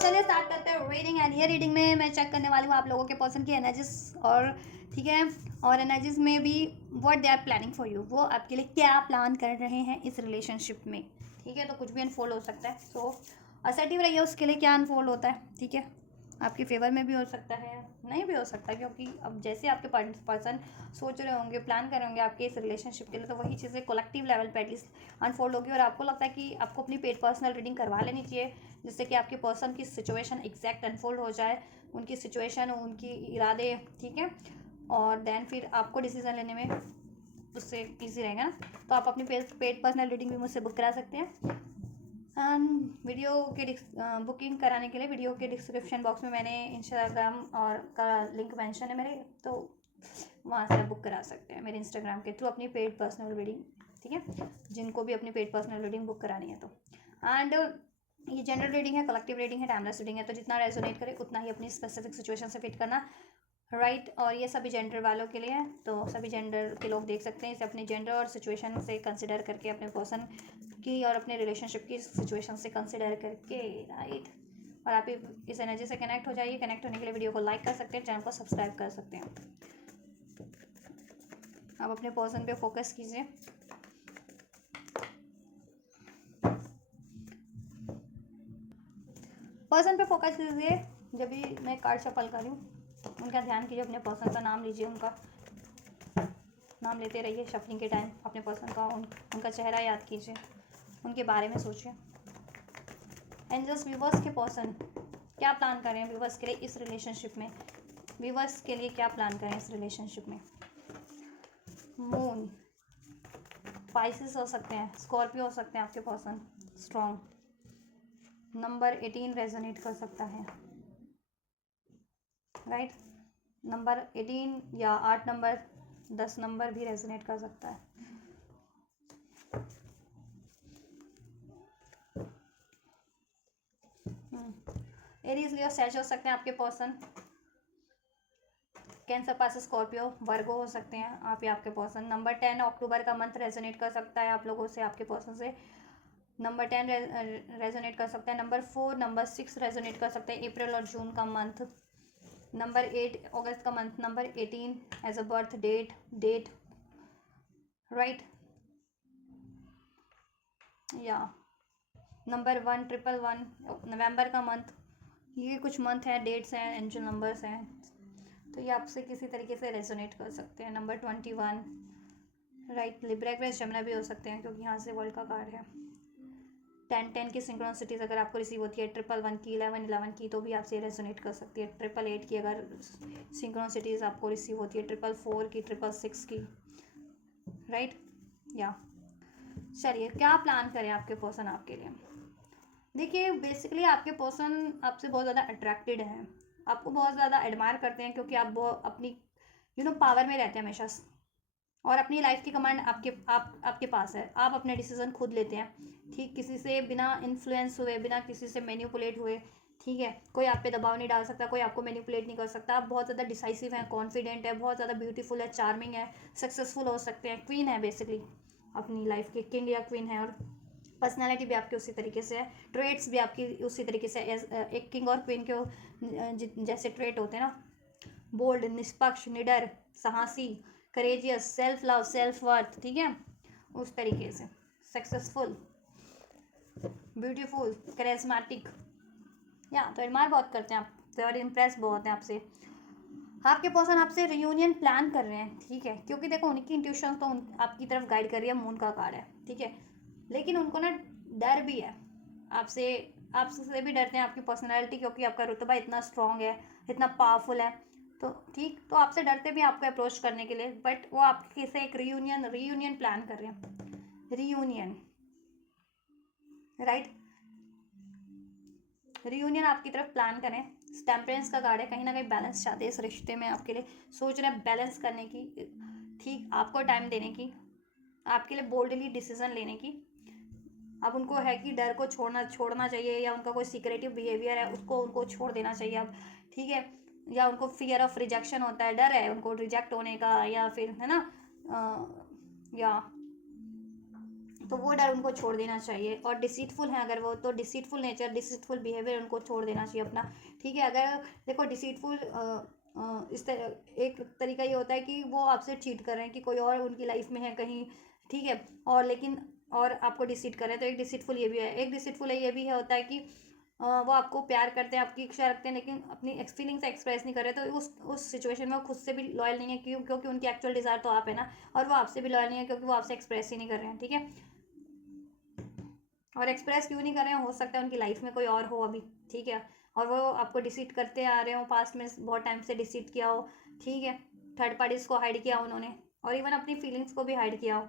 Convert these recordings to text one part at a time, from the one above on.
चलिए स्टार्ट करते हैं रीडिंग। एंड ये रीडिंग में मैं चेक करने वाली हूँ आप लोगों के पर्सन की एनर्जीज और ठीक है, और एनर्जीज में भी what they are planning for you, वो आपके लिए क्या प्लान कर रहे हैं इस रिलेशनशिप में। ठीक है, तो कुछ भी अनफोल्ड हो सकता है, सो असर्टिव रहिए उसके लिए क्या अनफोल्ड होता है। ठीक है, आपके फेवर में भी हो सकता है, नहीं भी हो सकता, क्योंकि अब जैसे आपके पर्सन सोच रहे होंगे, प्लान कर रहे होंगे आपके इस रिलेशनशिप के लिए, तो वही चीज़ें कलेक्टिव लेवल पे एटलीस्ट अनफोल्ड होगी। और आपको लगता है कि आपको अपनी पेड पर्सनल रीडिंग करवा लेनी चाहिए, जिससे कि आपके पर्सन की सिचुएशन एग्जैक्ट अनफोल्ड हो जाए, उनकी सिचुएशन, उनकी इरादे। ठीक है, और देन फिर आपको डिसीजन लेने में उससे ईजी रहेगा ना। तो आप अपनी पेड पर्सनल रीडिंग भी मुझसे बुक करा सकते हैं। वीडियो के बुकिंग कराने के लिए वीडियो के डिस्क्रिप्शन बॉक्स में मैंने इंस्टाग्राम और का लिंक मेंशन है मेरे, तो वहाँ से आप बुक करा सकते हैं मेरे इंस्टाग्राम के थ्रू अपनी पेड पर्सनल रीडिंग। ठीक है, जिनको भी अपनी पेड पर्सनल रीडिंग बुक करानी है तो। एंड ये जनरल रीडिंग है, कलेक्टिव रीडिंग है, टाइमलेस रीडिंग है, तो जितना रेजोनेट करे उतना ही अपनी स्पेसिफिक सिचुएशन से फिट करना, राइट। और ये सभी जेंडर वालों के लिए है, तो सभी जेंडर के लोग देख सकते हैं इसे अपनी जेंडर और सिचुएशन से कंसिडर करके, अपने पर्सन की और अपने रिलेशनशिप की सिचुएशन से कंसिडर करके, राइट। और आप इस एनर्जी से कनेक्ट हो जाइए। कनेक्ट होने के लिए वीडियो को लाइक कर सकते हैं, चैनल को सब्सक्राइब कर सकते हैं। आप अपने पर्सन पे फोकस कीजिए। पर्सन पे फोकस कीजिए। जब भी मैं कार्ड शफल कर रही हूँ, उनका ध्यान कीजिए, अपने पर्सन का नाम लीजिए, उनका नाम लेते रहिए शफलिंग के टाइम। अपने पर्सन का उनका चेहरा याद कीजिए, उनके बारे में सोचिए। एंजल्स, व्यूवर्स के पर्सन क्या प्लान कर रहे हैं व्यूवर्स के लिए इस रिलेशनशिप में, व्यूवर्स के लिए क्या प्लान करें इस रिलेशनशिप में। मून, पाइसेस हो सकते हैं, स्कॉर्पियो हो सकते हैं आपके पर्सन, स्ट्रॉन्ग। नंबर 18 रेजोनेट कर सकता है, राइट। नंबर 18 या 8 नंबर, 10 नंबर भी रेजोनेट कर सकता है। एरीज, लियो, सैज हो सकते हैं आपके पर्सन। कैंसर, पास, स्कॉर्पियो, वर्गो हो सकते हैं आप या आपके पर्सन। नंबर 10 अक्टूबर का मंथ रेजोनेट कर सकता है आप लोगों से, आपके पर्सन से। नंबर 10 रेजोनेट कर सकता है। नंबर 4, नंबर 6 रेजोनेट कर सकते हैं अप्रैल और जून का मंथ। नंबर 8 अगस्त का month. Number 18 as a birth date, right. या नंबर 1 111 नवंबर का मंथ। ये कुछ मंथ है, डेट्स हैं, एंजल नंबर्स हैं, तो ये आपसे किसी तरीके से रेजोनेट कर सकते हैं। Number 21, right. Libra, Aquarius, Jamuna भी हो सकते हैं, क्योंकि यहाँ से वर्ल्ड का कार्ड है। 10 की सिंक्रोनिसिटीज़ अगर आपको रिसीव होती है, 111 की, 11 की, तो भी आपसे रेजोनेट कर सकती है। 888 की अगर सिंक्रोनिसिटीज़ आपको रिसीव होती है, 444 की, 666 की, राइट। या चलिए क्या प्लान करें आपके पर्सन आपके लिए। देखिए, बेसिकली आपके पर्सन आपसे बहुत ज़्यादा अट्रैक्टेड हैं, आपको बहुत ज़्यादा एडमायर करते हैं, क्योंकि आप बहुत अपनी पावर में रहते हैं हमेशा, और अपनी लाइफ की कमांड आपके पास है। आप अपने डिसीजन खुद लेते हैं, ठीक, किसी से बिना इन्फ्लुएंस हुए, बिना किसी से मैनिपुलेट हुए। ठीक है, कोई आप पे दबाव नहीं डाल सकता, कोई आपको मैनिपुलेट नहीं कर सकता। आप बहुत ज़्यादा डिसाइसिव हैं, कॉन्फिडेंट है, बहुत ज़्यादा ब्यूटीफुल है, चार्मिंग है, सक्सेसफुल हो सकते हैं, क्वीन है, बेसिकली अपनी लाइफ के किंग या क्वीन है। और पर्सनैलिटी भी आपकी उसी तरीके से है, ट्रेट्स भी आपकी उसी तरीके से एक किंग और क्वीन के जैसे ट्रेट होते हैं ना, बोल्ड, निष्पक्ष, निडर, साहसी, courageous, self love, self worth. ठीक है, उस तरीके से सक्सेसफुल, ब्यूटीफुल, करिश्मेटिक, या तो एडमायर बहुत करते हैं आप, तो इम्प्रेस बहुत हैं आपसे। आपके पर्सन आपसे रियूनियन प्लान कर रहे हैं, ठीक है, क्योंकि देखो उनकी इंट्यूशन तो आपकी तरफ गाइड कर रही है, मून का कार्ड है, ठीक है, लेकिन उनको ना डर भी है आपसे, आपसे भी डरते हैं आपकी पर्सनैलिटी, क्योंकि आपका रुतबा इतना स्ट्रॉन्ग है, इतना पावरफुल है, तो ठीक, तो आपसे डरते भी आपको अप्रोच करने के लिए, बट वो आपके से एक रीयूनियन प्लान कर रहे हैं, रीयूनियन, राइट। रीयूनियन आपकी तरफ प्लान करें। टेम्परेंस का कार्ड है, कहीं ना कहीं बैलेंस चाहते हैं इस रिश्ते में, आपके लिए सोच रहे हैं बैलेंस करने की, ठीक, आपको टाइम देने की, आपके लिए बोल्डली डिसीजन लेने की। अब उनको है कि डर को छोड़ना चाहिए, या उनका कोई सीक्रेटिव बिहेवियर है उसको उनको छोड़ देना चाहिए अब, ठीक है, या उनको फियर ऑफ रिजेक्शन होता है, डर है उनको रिजेक्ट होने का, या फिर है ना, या तो वो डर उनको छोड़ देना चाहिए। और डिसीटफुल है अगर वो, तो डिसीटफुल नेचर, डिसीटफुल बिहेवियर उनको छोड़ देना चाहिए अपना, ठीक है। अगर देखो डिसीटफुल इस तरह एक तरीका ये होता है कि वो आपसे चीट कर रहे हैं कि कोई और उनकी लाइफ में है कहीं, ठीक है, और लेकिन और आपको डिसीट कर रहे हैं, तो एक डिसीटफुल ये भी है। एक डिसीटफुल ये भी है होता है कि वो आपको प्यार करते हैं, आपकी इच्छा रखते हैं, लेकिन अपनी फीलिंग्स एक्सप्रेस नहीं कर रहे, तो उस सिचुएशन में वो खुद से भी लॉयल नहीं है, क्योंकि उनकी एक्चुअल डिज़ायर तो आप है ना, और वो आपसे भी लॉयल नहीं है क्योंकि वो आपसे एक्सप्रेस ही नहीं कर रहे हैं, ठीक है। और एक्सप्रेस क्यों नहीं कर रहे हैं, हो सकता है उनकी लाइफ में कोई और हो अभी, ठीक है, और वो आपको डिसीट करते आ रहे हो, पास्ट में बहुत टाइम से डिसीट किया हो, ठीक है, थर्ड पार्टीज को हाइड किया उन्होंने, और इवन अपनी फीलिंग्स को भी हाइड किया हो,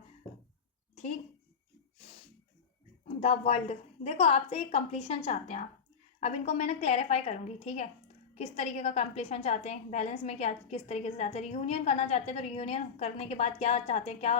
ठीक। द वर्ल्ड, देखो आपसे एक कंप्लीशन चाहते हैं आप। अब इनको मैंने क्लैरिफाई करूँगी, ठीक है, किस तरीके का कंप्लीशन चाहते हैं, बैलेंस में क्या किस तरीके से चाहते हैं, रियूनियन करना चाहते हैं, तो रियूनियन करने के बाद क्या चाहते हैं, क्या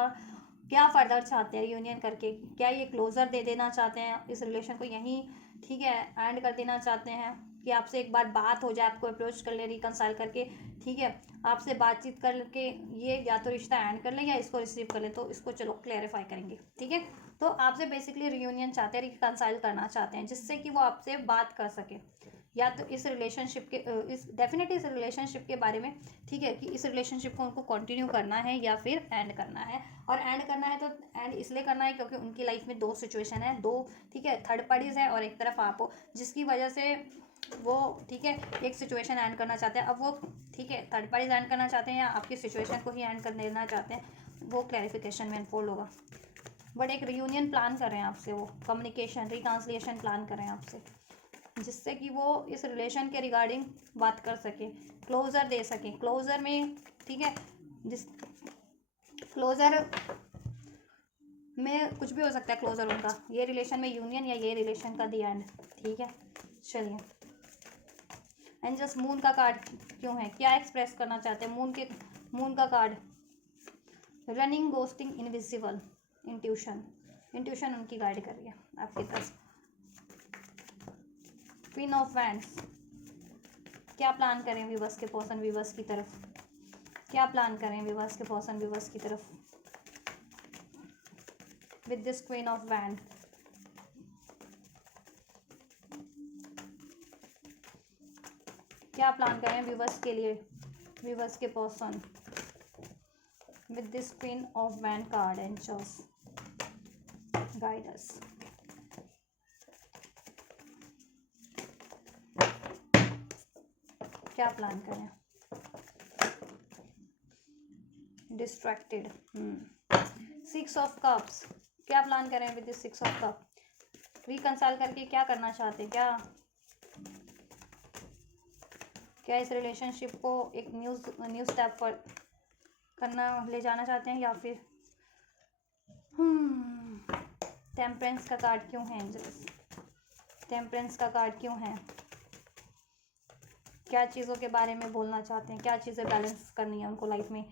क्या फर्दर चाहते हैं रियूनियन करके, क्या ये क्लोजर दे देना चाहते हैं इस रिलेशन को यहीं, ठीक है, एंड कर देना चाहते हैं, कि आपसे एक बार बात हो जाए, आपको अप्रोच कर ले रिकनसाइल करके, ठीक है, आपसे बातचीत करके ये या तो रिश्ता एंड कर लें या इसको रिसीव कर लें, तो इसको चलो क्लैरिफाई करेंगे, ठीक है। तो आपसे बेसिकली रियूनियन चाहते हैं, रिकनसाइल करना चाहते हैं, जिससे कि वो आपसे बात कर सके, या तो इस रिलेशनशिप के इस डेफिनेटली इस रिलेशनशिप के बारे में, ठीक है, कि इस रिलेशनशिप को उनको कंटिन्यू करना है या फिर एंड करना है। और एंड करना है तो एंड इसलिए करना है क्योंकि उनकी लाइफ में दो सिचुएशन है, दो, ठीक है, थर्ड पार्टीज है और एक तरफ आप हो, जिसकी वजह से वो, ठीक है, एक सिचुएशन एंड करना चाहते हैं। अब वो, ठीक है, थर्ड पार्टीज एंड करना चाहते हैं या आपकी सिचुएशन को ही एंड कर देना चाहते हैं, वो क्लैरिफिकेशन में अनफोल्ड होगा। बट एक रियूनियन प्लान कर रहे हैं आपसे, वो कम्युनिकेशन रिकॉन्सिलिएशन प्लान कर रहे हैं आपसे, जिससे कि वो इस रिलेशन के रिगार्डिंग बात कर सके, क्लोजर दे सके, क्लोजर में, ठीक है, जिस क्लोजर में कुछ भी हो सकता है, क्लोजर उनका ये रिलेशन में यूनियन या ये रिलेशन का दी एंड, ठीक है। चलिए, एंड जस्ट मून का कार्ड क्यों है, क्या एक्सप्रेस करना चाहते हैं मून का card, running, ghosting, invisible, intuition, intuition उनकी गाइड कर रही है आपकी तरफ। क्वीन ऑफ वैंड्स, क्या प्लान करें विवर्स के पर्सन विवर्स की तरफ, क्या प्लान करें विवर्स के पर्सन विवर्स की तरफ with this queen of wand, क्या प्लान करें विवर्स के लिए, विवर्स के person with this queen of wand card, and just guide us. क्या प्लान करें, डिस्ट्रैक्टेड, सिक्स ऑफ कप्स, क्या प्लान करें with this six of cup, reconcile करके क्या करना चाहते हैं, क्या इस रिलेशनशिप को एक न्यू स्टेप पर करना ले जाना चाहते हैं, या फिर टेम्परेंस का कार्ड क्यों है एंजल्स, टेम्परेंस का कार्ड क्यों है, क्या चीज़ों के बारे में बोलना चाहते हैं, क्या चीज़ें बैलेंस करनी है उनको लाइफ में,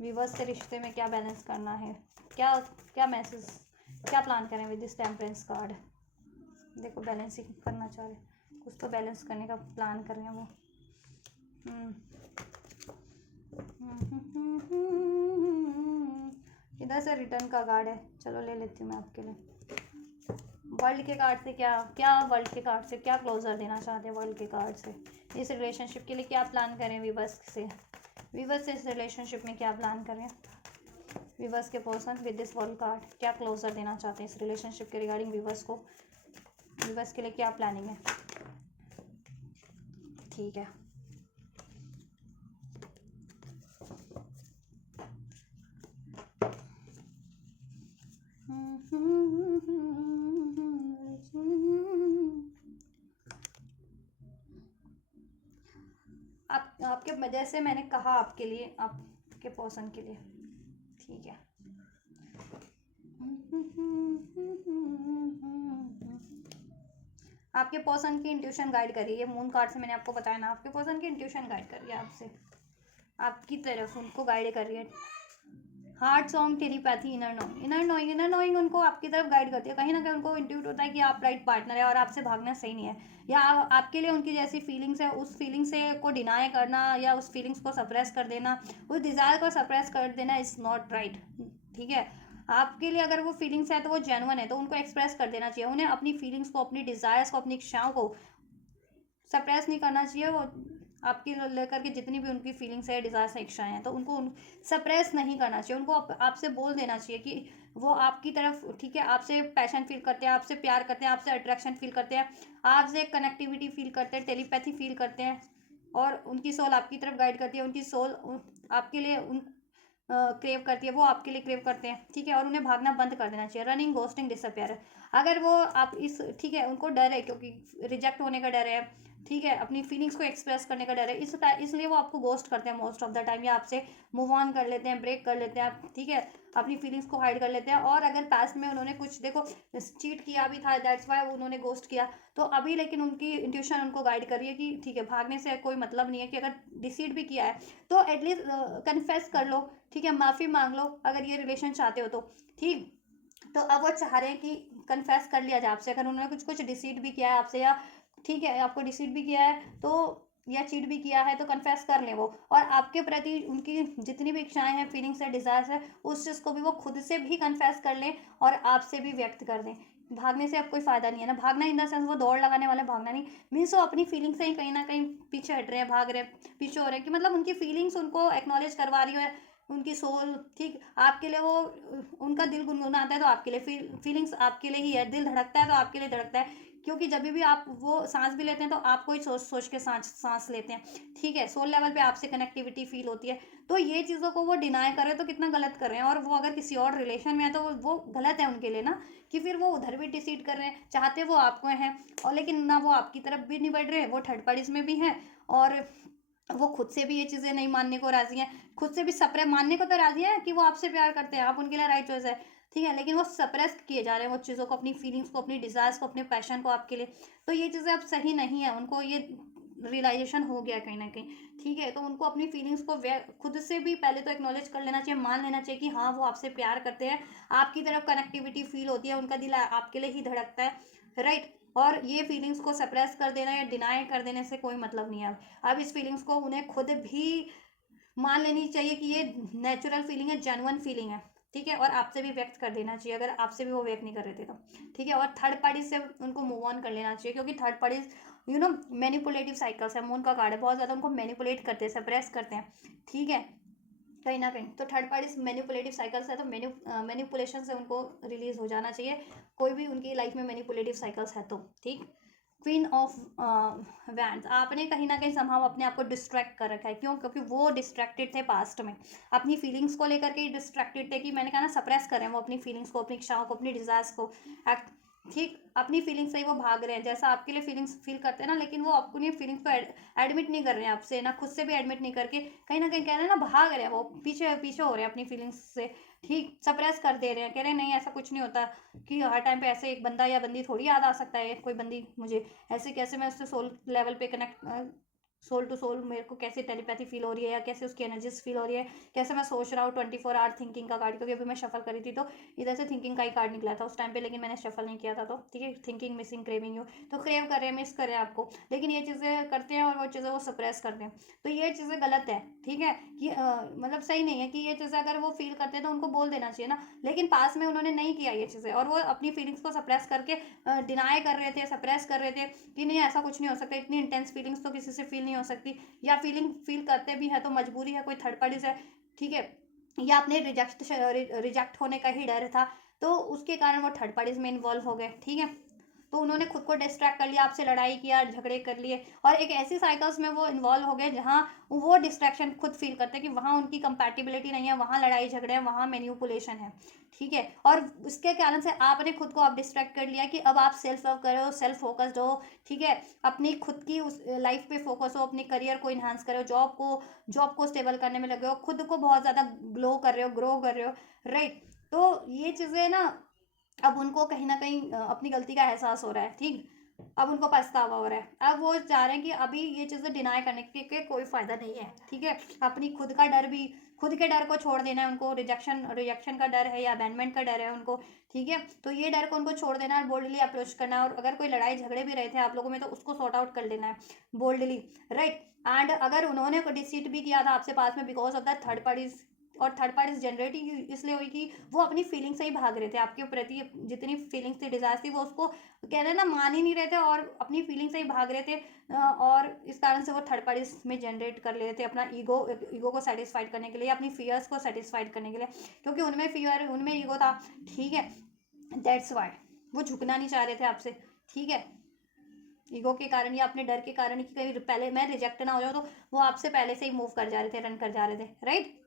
विवर्स से रिश्ते में क्या बैलेंस करना है, क्या क्या मैसेज, क्या प्लान करें विद दिस टेम्परेंस कार्ड। देखो बैलेंसिंग करना चाह रहे हैं, कुछ तो बैलेंस करने का प्लान कर रहे हैं वो। इधर से रिटर्न का कार्ड है, चलो ले लेती हूँ मैं आपके लिए। वर्ल्ड के कार्ड से क्या वर्ल्ड के कार्ड से क्या क्लोजर देना चाहते हैं, वर्ल्ड के कार्ड से इस रिलेशनशिप के लिए क्या प्लान करें, विवर्स से इस रिलेशनशिप में क्या प्लान करें, विवर्स के person with this world card क्या क्लोजर देना चाहते हैं इस रिलेशनशिप के रिगार्डिंग, विवर्स को, विवर्स के लिए क्या प्लानिंग है, ठीक है। आपके जैसे मैंने कहा आपके लिए, आपके पर्सन के लिए, ठीक है। आपके पर्सन की इंट्यूशन गाइड कर रही है, मून कार्ड से मैंने आपको बताया ना, आपके पर्सन की इंट्यूशन गाइड कर रही है आपसे, आपकी तरफ उनको गाइड कर रही है, heart song, telepathy, inner knowing उनको आपकी तरफ गाइड करती है। कहीं ना कहीं उनको इंट्यूट होता है कि आप राइट पार्टनर है और आपसे भागना सही नहीं है, या आपके लिए उनकी जैसी फीलिंग्स है उस फीलिंग से को डिनाई करना या उस फीलिंग्स को सप्रेस कर देना, उस डिज़ायर को सप्रेस कर देना इज़ नॉट राइट। ठीक है, आपके लिए अगर वो फीलिंग्स है तो वो जेन्युइन है, तो उनको एक्सप्रेस कर देना चाहिए। उन्हें अपनी फीलिंग्स को, अपनी डिज़ायर्स को, अपनी इच्छाओं को सप्रेस नहीं करना चाहिए। वो आपकी लेकर के जितनी भी उनकी फीलिंग्स है, डिज़ायर्स है, इच्छाएं हैं, तो उनको सप्रेस नहीं करना चाहिए। उनको आपसे बोल देना चाहिए कि वो आपकी तरफ, ठीक है, आपसे पैशन फील करते हैं, आपसे प्यार करते हैं, आपसे अट्रैक्शन फील करते हैं, आपसे कनेक्टिविटी फील करते हैं, टेलीपैथी फील करते हैं, और उनकी सोल आपकी तरफ गाइड करती है। उनकी सोल आपके लिए क्रेव करती है, वो आपके लिए क्रेव करते हैं। ठीक है, और उन्हें भागना बंद कर देना चाहिए। रनिंग, घोस्टिंग, डिसअपियर, अगर वो आप इस, ठीक है, उनको डर है क्योंकि रिजेक्ट होने का डर है, ठीक है, अपनी फीलिंग्स को एक्सप्रेस करने का डर है, इसलिए वो आपको गोस्ट करते हैं मोस्ट ऑफ द टाइम, या आपसे मूव ऑन कर लेते हैं, ब्रेक कर लेते हैं आप, ठीक है, अपनी फीलिंग्स को हाइड कर लेते हैं। और अगर पास्ट में उन्होंने कुछ, देखो, चीट किया भी था, दैट्स वाई उन्होंने गोस्ट किया, तो अभी लेकिन उनकी इंट्यूशन उनको गाइड कर रही है कि ठीक है, भागने से कोई मतलब नहीं है, कि अगर डिसीड भी किया है तो एटलीस्ट कन्फेस कर लो, ठीक है, माफ़ी मांग लो अगर ये रिलेशन चाहते हो तो। ठीक, तो अब वो चाह रहे हैं कि कन्फेस कर लिया जाए आपसे, अगर उन्होंने कुछ कुछ डिसीड भी किया है आपसे, या ठीक है आपको डिसीड भी किया है तो, या चीट भी किया है तो कन्फेस कर लें वो, और आपके प्रति उनकी जितनी भी इच्छाएं हैं, फीलिंग्स है, डिज़ायर्स है, उस चीज़ को भी वो खुद से भी कन्फेस कर लें और आपसे भी व्यक्त कर दें। भागने से अब कोई फ़ायदा नहीं है ना, भागना इन द सेंस वो दौड़ लगाने वाला भागना नहीं, मीन्स वो अपनी फीलिंग से ही कहीं ना कहीं पीछे हट रहे हैं, भाग रहे हैं, पीछे हो रहे हैं, कि मतलब उनकी फीलिंग्स उनको एक्नॉलेज करवा रही है, उनकी सोल, ठीक, आपके लिए वो, उनका दिल गुनगुनाता है तो आपके लिए फीलिंग्स आपके लिए ही है, दिल धड़कता है तो आपके लिए धड़कता है, क्योंकि जब भी आप वो सांस भी लेते हैं तो आपको ही सोच सोच के सांस लेते हैं। ठीक है, सोल लेवल पे आपसे कनेक्टिविटी फील होती है, तो ये चीज़ों को वो डिनाई कर रहे हैं तो कितना गलत कर रहे हैं। और वो अगर किसी और रिलेशन में है तो वो गलत है उनके लिए ना, कि फिर वो उधर भी डिसीड कर रहे हैं, चाहते वो आपको हैं, और लेकिन ना वो आपकी तरफ भी नहीं बढ़ रहे, वो थर्ड पार्टीज में भी हैं, और वो खुद से भी ये चीज़ें नहीं मानने को राजी हैं, खुद से भी सप्रेस मानने को तो राजी है कि वो आपसे प्यार करते हैं, आप उनके लिए राइट चॉइस है, ठीक है, लेकिन वो सप्रेस किए जा रहे हैं वो चीज़ों को, अपनी फीलिंग्स को, अपनी डिज़ायर्स को, अपने पैशन को आपके लिए। तो ये चीज़ें अब सही नहीं है, उनको ये रियलाइजेशन हो गया कहीं ना कहीं। ठीक है, तो उनको अपनी फीलिंग्स को खुद से भी पहले तो एक्नॉलेज कर लेना चाहिए, मान लेना चाहिए कि हाँ वो आपसे प्यार करते हैं, आपकी तरफ कनेक्टिविटी फील होती है, उनका दिल आपके लिए ही धड़कता है, राइट। और ये फीलिंग्स को सप्रेस कर देना या डिनाई कर देने से कोई मतलब नहीं है। अब इस फीलिंग्स को उन्हें खुद भी मान लेनी चाहिए कि ये नेचुरल फीलिंग है, जेन्युइन फीलिंग है, ठीक है, और आपसे भी व्यक्त कर देना चाहिए अगर आपसे भी वो व्यक्त नहीं कर रहे थे तो। ठीक है, और थर्ड पार्टी से उनको मूव ऑन कर लेना चाहिए, क्योंकि थर्ड पार्टी मैनिपुलेटिव साइकिल्स है, मून का कार्ड है, बहुत ज़्यादा उनको मैनिपुलेट करते हैं, सप्रेस करते हैं। ठीक है, कहीं ना कहीं तो थर्ड पार्टी मैनिपुलेटिव साइकिल्स है, तो मैनिपुलेशन से उनको रिलीज हो जाना चाहिए, कोई भी उनकी लाइफ में मैनिपुलेटिव साइकिल्स है तो। ठीक, क्वीन ऑफ वैंड्स, आपने कहीं ना कहीं संभव अपने आप को डिस्ट्रैक्ट कर रखा है, क्यों? क्योंकि वो डिस्ट्रैक्टेड थे पास्ट में, अपनी फीलिंग्स को लेकर के डिस्ट्रैक्टेड थे, कि मैंने कहा ना सप्रेस कर रहे हैं वो अपनी फीलिंग्स को, अपनी इच्छाओं को, अपनी डिजायर्स को, एक्ट, ठीक, अपनी फीलिंग्स से ही वो भाग रहे हैं, जैसा आपके लिए फीलिंग्स फील करते हैं ना, लेकिन वो अपनी फीलिंग्स को एडमिट नहीं कर रहे हैं आपसे, ना खुद से भी एडमिट नहीं करके, कहीं ना कहीं कह रहे हैं ना, भाग रहे हैं वो, पीछे पीछे हो रहे हैं अपनी फीलिंग्स से, ठीक, सप्रेस कर दे रहे हैं, कह रहे हैं नहीं ऐसा कुछ नहीं होता, कि हर टाइम पे ऐसे एक बंदा या बंदी थोड़ी याद आ सकता है, कोई बंदी मुझे ऐसे कैसे, मैं उससे सोल लेवल पे कनेक्ट, सोल टू सोल मेरे को कैसे टेलीपैथी फील हो रही है, या कैसे उसकी एनर्जीज फील हो रही है, कैसे मैं सोच रहा हूँ 24 आवर थिंकिंग का कार्ड, क्योंकि अभी मैं शफल करी थी तो इधर से थिंकिंग का ही कार्ड निकला था उस टाइम पे, लेकिन मैंने शफल नहीं किया था, तो ठीक है, थिंकिंग, मिसिंग, क्रेविंग यू, तो क्रेव कर रहे हैं, मिस कर रहे हैं आपको, लेकिन ये चीज़ें करते हैं और वो चीज़ें वो सप्रेस करते हैं, तो ये चीज़ें गलत है। ठीक है, कि मतलब सही नहीं है, कि ये चीज़ें अगर वो फील करते हैं तो उनको बोल देना चाहिए ना, लेकिन पास में उन्होंने नहीं किया ये चीज़ें, और वो अपनी फीलिंग्स को सप्रेस करके डिनाई कर रहे थे, सप्रेस कर रहे थे, कि नहीं ऐसा कुछ नहीं हो सकता, इतनी इंटेंस फीलिंग्स तो किसी से फील नहीं हो सकती, या फीलिंग फील करते भी है तो मजबूरी है, कोई थर्ड पार्टी से, ठीक है, या अपने रिजेक्ट होने का ही डर था, तो उसके कारण वो थर्ड पार्टीज में इन्वॉल्व हो गए। ठीक है, तो उन्होंने खुद को डिस्ट्रैक्ट कर लिया, आपसे लड़ाई किया, झगड़े कर लिए, और एक ऐसी साइकिल्स में वो इन्वॉल्व हो गए जहाँ वो डिस्ट्रैक्शन खुद फील करते हैं कि वहाँ उनकी कंपैटिबिलिटी नहीं है, वहाँ लड़ाई झगड़े हैं, वहाँ मैनिपुलेशन है। ठीक है, और उसके कारण से आपने खुद को आप डिस्ट्रैक्ट कर लिया, कि अब आप सेल्फ लव करो, सेल्फ फोकस्ड हो, ठीक है, अपनी खुद की उस लाइफ पे फोकस हो, अपने करियर को इन्हांस करो, जॉब को स्टेबल करने में लगे हो, खुद को बहुत ज़्यादा ग्लो कर रहे हो, ग्रो कर रहे हो, राइट। तो ये चीज़ें ना अब उनको कहीं ना कहीं अपनी गलती का एहसास हो रहा है। ठीक, अब उनको पछतावा हो रहा है, अब वो चाह रहे हैं कि अभी ये चीज़ें डिनाई करने के कोई फ़ायदा नहीं है, ठीक है। अपनी खुद का डर भी, खुद के डर को छोड़ देना है उनको, रिजेक्शन रिजेक्शन का डर है या अबैंडनमेंट का डर है उनको, ठीक है। तो ये डर को उनको छोड़ देना है, बोल्डली अप्रोच करना है, और अगर कोई लड़ाई झगड़े भी रहे थे आप लोगों में तो उसको सॉर्ट आउट कर लेना है बोल्डली, राइट। एंड अगर उन्होंने डिसीट भी किया था आपसे पास में because of that third parties, और थर्ड पार्टी जनरेटिंग इसलिए हुई कि वो अपनी फीलिंग से ही भाग रहे थे आपके प्रति, जितनी फीलिंग्स थी डिजायर थी वो उसको कह रहे ना मान ही नहीं रहे थे और अपनी फीलिंग से ही भाग रहे थे, और इस कारण से वो थर्ड पार्टी में जनरेट कर ले रहे थे अपना ईगो को सेटिस्फाइड करने के लिए, अपनी फियर्स को सेटिस्फाइड करने के लिए, क्योंकि उनमें फियर, उनमें ईगो था, ठीक है। दैट्स वाई वो झुकना नहीं चाह रहे थे आपसे, ठीक है। ईगो के कारण या अपने डर के कारण कि कहीं पहले मैं रिजेक्ट ना हो जाऊँ, तो वो आपसे पहले से ही मूव कर जा रहे थे, रन कर जा रहे थे, राइट।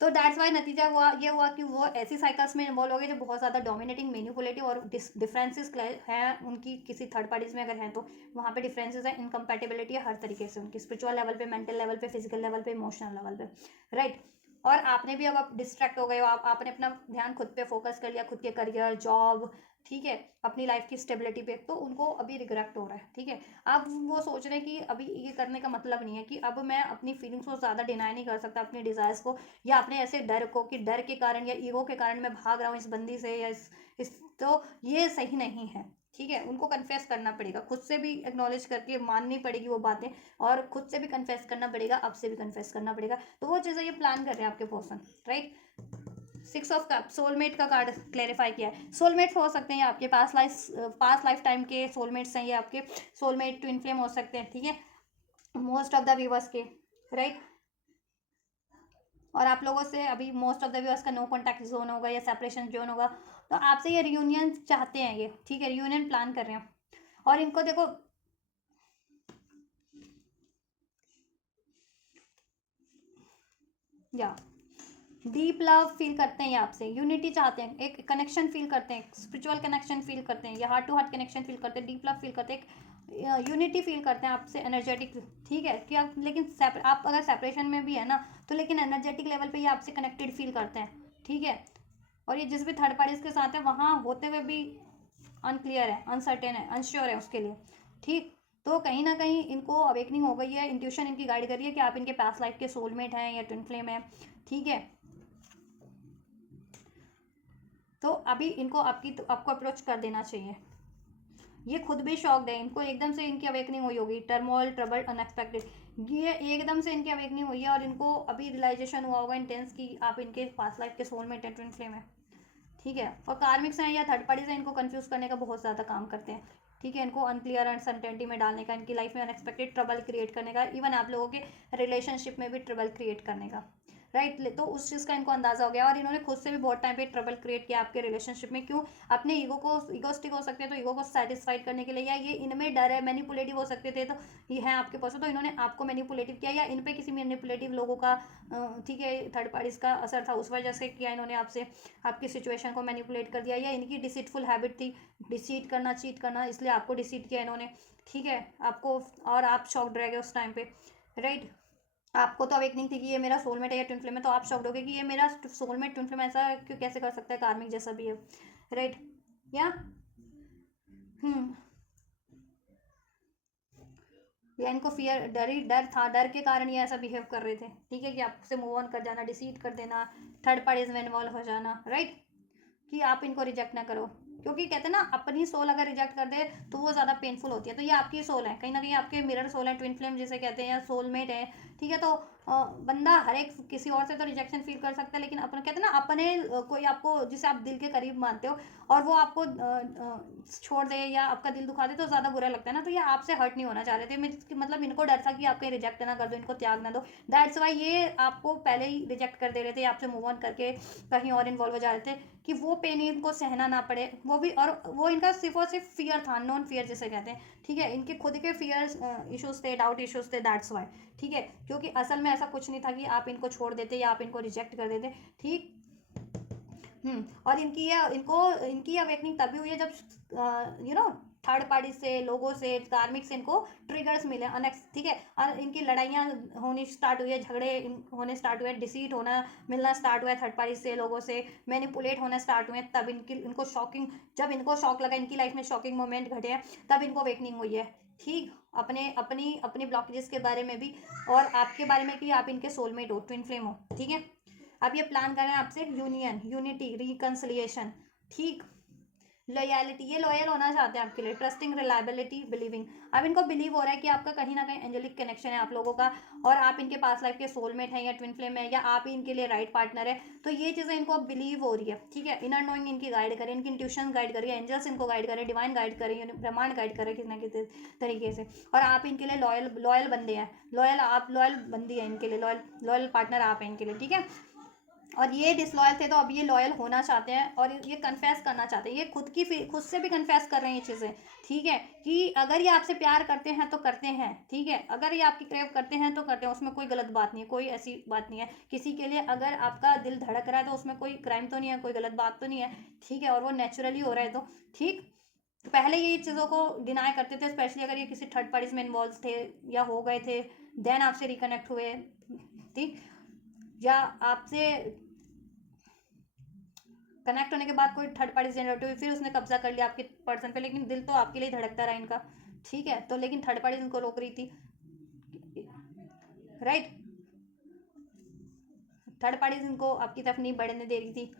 तो दैट्स वाई नतीजा हुआ ये हुआ कि वो ऐसी साइकिल्स में इन्वॉल्व हो गए जो बहुत ज़्यादा डोमिनेटिंग, मैनिपुलेटिव और डिफरेंसेस हैं उनकी किसी थर्ड पार्टीज में अगर हैं तो वहाँ पे डिफरेंसेस है, इनकम्पैटिबिलिटी है हर तरीके से उनकी, स्पिरिचुअल लेवल पे, मेंटल लेवल पे, फिजिकल लेवल पे, इमोशनल लेवल पे, राइट। और आपने भी अब आप डिस्ट्रैक्ट हो गए हो, आपने अपना ध्यान खुद पे फोकस कर लिया, खुद के करियर, जॉब, ठीक है, अपनी लाइफ की स्टेबिलिटी पे, तो उनको अभी रिग्रेट हो रहा है, ठीक है। अब वो सोच रहे हैं कि अभी ये करने का मतलब नहीं है कि अब मैं अपनी फीलिंग्स को ज़्यादा डिनाई नहीं कर सकता, अपनी डिज़ायर्स को, या अपने ऐसे डर को कि डर के कारण या ईगो के कारण मैं भाग रहा हूँ इस बंदी से या इस तो ये सही नहीं है, ठीक है। उनको कन्फेस करना पड़ेगा, खुद से भी एक्नॉलेज करके माननी पड़ेगी वो बातें, और खुद से भी कन्फेस करना पड़ेगा, अब से भी कन्फेस करना पड़ेगा, तो वो चीज़ें ये प्लान कर रहे हैं आपके person, right. Six of cup soulmate का कार्ड क्लेरिफाई किया है, सोलमेट्स हो सकते हैं आपके पास लाइफ टाइम के सोलमेट्स हैं ये आपके, सोलमेट ट्विन फ्लेम हो सकते हैं, ठीक है, मोस्ट ऑफ द व्यूवर्स के, राइट। और आप लोगों से अभी मोस्ट ऑफ द व्यूअर्स का नो कॉन्टैक्ट जोन होगा या सेपरेशन जोन होगा, तो आपसे ये रियूनियन चाहते हैं ये, ठीक है, रियूनियन प्लान कर रहे हैं। और इनको देखो या डीप लव फील करते हैं ये आपसे, यूनिटी चाहते हैं, एक कनेक्शन फील करते हैं, स्पिरिचुअल कनेक्शन फील करते हैं, या heart to heart connection feel करते हैं, डीप लव फील करते हैं, यूनिटी फील करते हैं आपसे, एनर्जेटिक, ठीक है। कि आप लेकिन आप अगर सेपरेशन में भी है ना तो लेकिन एनर्जेटिक लेवल पे ये आपसे कनेक्टेड फील करते हैं, ठीक है। और ये जिस भी थर्ड पार्टीज के साथ है वहाँ होते हुए भी अनक्लियर है, अनसर्टेन है, अनश्योर है उसके लिए, ठीक। तो कहीं ना कहीं इनको अवेकनिंग हो गई है, इंट्यूशन इनकी गाइड कर रही है कि आप इनके पास्ट लाइफ के सोलमेट हैं या ट्विन फ्लेम है, ठीक है। तो अभी इनको आपको अप्रोच कर देना चाहिए, ये खुद भी शॉक्ड है, इनको एकदम से इनकी अवेकनिंग हुई होगी, टर्मोइल, ट्रबल, अनएक्सपेक्टेड, ये एकदम से इनकी अवेकनिंग हुई है और इनको अभी रियलाइजेशन हुआ होगा इंटेंस कि आप इनके पास्ट लाइफ के सोलमेट है, ट्विन फ्लेम है, ठीक है। और कार्मिक्स हैं या थर्ड पार्टी से इनको कंफ्यूज करने का बहुत ज़्यादा काम करते हैं, ठीक है, इनको अनक्लियर अनसर्टेनिटी में डालने का, इनकी लाइफ में अनएक्सपेक्टेड ट्रबल क्रिएट करने का, इवन आप लोगों के रिलेशनशिप में भी ट्रबल क्रिएट करने का, राइट। तो उस चीज़ का इनको अंदाजा हो गया और इन्होंने खुद से भी बहुत टाइम पे ट्रबल क्रिएट किया आपके रिलेशनशिप में, क्यों, अपने ईगो को, ईगोस्टिक हो सकते हैं तो ईगो को सेटिस्फाइड करने के लिए, या ये इनमें डर है, मैनिपुलेटिव हो सकते थे तो ये है आपके पास, तो इन्होंने आपको मैनिपुलेटिव किया या इन पे किसी मैनिपुलेटिव लोगों का, ठीक है, थर्ड पार्टीज का असर था, उस वजह से किया इन्होंने आपसे, आपकी सिचुएशन को मैनिपुलेट कर दिया, या इनकी डिसीटफुल हैबिट थी डिसीट करना, चीट करना, इसलिए आपको डिसीट किया इन्होंने, ठीक है, आपको, और आप शॉक्ड रह गए उस टाइम पे, राइट। आपको तो अवेकनिंग थी कि ये मेरा सोलमेट है या ट्विन फ्लेम है, तो आप शॉक्ड हो गए कि ये मेरा सोलमेट ट्विन फ्लेम ऐसा क्यों कैसे कर सकता है, कार्मिक जैसा भी है, राइट। या हम्म या इनको फियर, डर था, डर के कारण ये ऐसा बिहेव कर रहे थे, ठीक है, कि आपसे मूव ऑन कर जाना, डिसीट कर देना, थर्ड पार्टीज में इन्वॉल्व हो जाना, राइट, कि आप इनको रिजेक्ट ना करो, क्योंकि कहते हैं ना अपनी सोल अगर रिजेक्ट कर दे तो वो ज़्यादा पेनफुल होती है, तो ये आपकी सोल है, कहीं ना कहीं आपके मिरर सोल है, ट्विन फ्लेम जिसे कहते हैं, या सोलमेट है, ठीक है। तो बंदा हर एक किसी और से तो रिजेक्शन फील कर सकता है, लेकिन अपना कहते हैं ना अपने कोई आपको जिसे आप दिल के करीब मानते हो और वो आपको छोड़ दे या आपका दिल दुखा दे तो ज़्यादा बुरा लगता है ना, तो ये आपसे हर्ट नहीं होना चाह रहे थे, मतलब इनको डर था कि आप कहीं रिजेक्ट ना कर दो, इनको त्याग ना दो, दैट्स वाई ये आपको पहले ही रिजेक्ट कर दे रहे थे, आपसे मूव ऑन करके कहीं और इन्वॉल्व हो जा रहे थे कि वो पेन इनको सहना ना पड़े, वो भी, और वो इनका सिर्फ और सिर्फ फियर था, नॉन फियर जिसे कहते हैं, ठीक है, इनके खुद के फियर इश्यूज थे, डाउट इश्यूज थे, दैट्स वाई, ठीक है, क्योंकि असल में ऐसा कुछ नहीं था कि आप इनको छोड़ देते या आप इनको रिजेक्ट कर देते, ठीक। और इनकी अवेकनिंग तभी हुई है जब, यू नो थर्ड पार्टी से, लोगों से, कार्मिक से इनको ट्रिगर्स मिले ठीक है, और इनकी लड़ाइयाँ होनी स्टार्ट हुई है, झगड़े होने स्टार्ट हुए, डिसीट होना मिलना स्टार्ट हुआ है थर्ड पार्टी से, लोगों से मैनिपुलेट होना स्टार्ट हुए हैं, तब इनको शॉकिंग, जब इनको शॉक लगा, इनकी लाइफ में शॉकिंग मोमेंट घटे हैं, तब इनको अवेकनिंग हुई है। ठीक, अपनी ब्लॉकेजेस के बारे में भी और आपके बारे में कि आप इनके सोलमेट हो, ट्विन फ्लेम हो। ठीक है, अब ये प्लान कर रहे हैं आपसे यूनियन, यूनिटी, रिकन्सिलिएशन। ठीक, लॉयलिटी, ये लॉयल होना चाहते हैं आपके लिए, ट्रस्टिंग, रिलायबिलिटी, बिलीविंग। अब इनको बिलीव हो रहा है कि आपका कहीं ना कहीं एंजेलिक कनेक्शन है आप लोगों का, और आप इनके पास लाइफ के सोलमेट हैं या ट्विन फ्लेम है, या आप ही इनके लिए राइट पार्टनर है। तो ये चीज़ें इनको अब बिलीव हो रही है। ठीक है, इनर नोइंग इनकी गाइड करे, इनकी इंट्यूशन गाइड करिए, एंजल्स इनको गाइड करे, डिवाइन गाइड करे, ब्रह्मांड गाइड करे किसी ना किसी तरीके से। और आप इनके लिए लॉयल बंदे हैं, आप लॉयल बंदी है इनके लिए, लॉयल पार्टनर आप हैं इनके लिए। ठीक है, और ये डिसलॉयल थे तो अब ये लॉयल होना चाहते हैं, और ये कन्फेस करना चाहते हैं, ये खुद से भी कन्फेस कर रहे हैं ये चीज़ें। ठीक है, कि अगर ये आपसे प्यार करते हैं तो करते हैं। ठीक है, अगर ये आपकी क्रेव करते हैं तो करते हैं, उसमें कोई गलत बात नहीं है, कोई ऐसी बात नहीं है। किसी के लिए अगर आपका दिल धड़क रहा है तो उसमें कोई क्राइम तो नहीं है, कोई गलत बात तो नहीं है। ठीक है, और वो नेचुरली हो रहा है तो ठीक। तो पहले ये चीज़ों को डिनाई करते थे, स्पेशली अगर ये किसी थर्ड पार्टीज में इन्वॉल्व थे या हो गए थे, देन आपसे रिकनेक्ट हुए। ठीक, या आपसे कनेक्ट होने के बाद कोई थर्ड पार्टी जनरेट हुई, फिर उसने कब्जा कर लिया आपके पर्सन पे, लेकिन दिल तो आपके लिए धड़कता रहा इनका। ठीक है, तो लेकिन थर्ड पार्टी इनको रोक रही थी। राइट, थर्ड पार्टी इनको आपकी तरफ नहीं बढ़ने दे रही थी,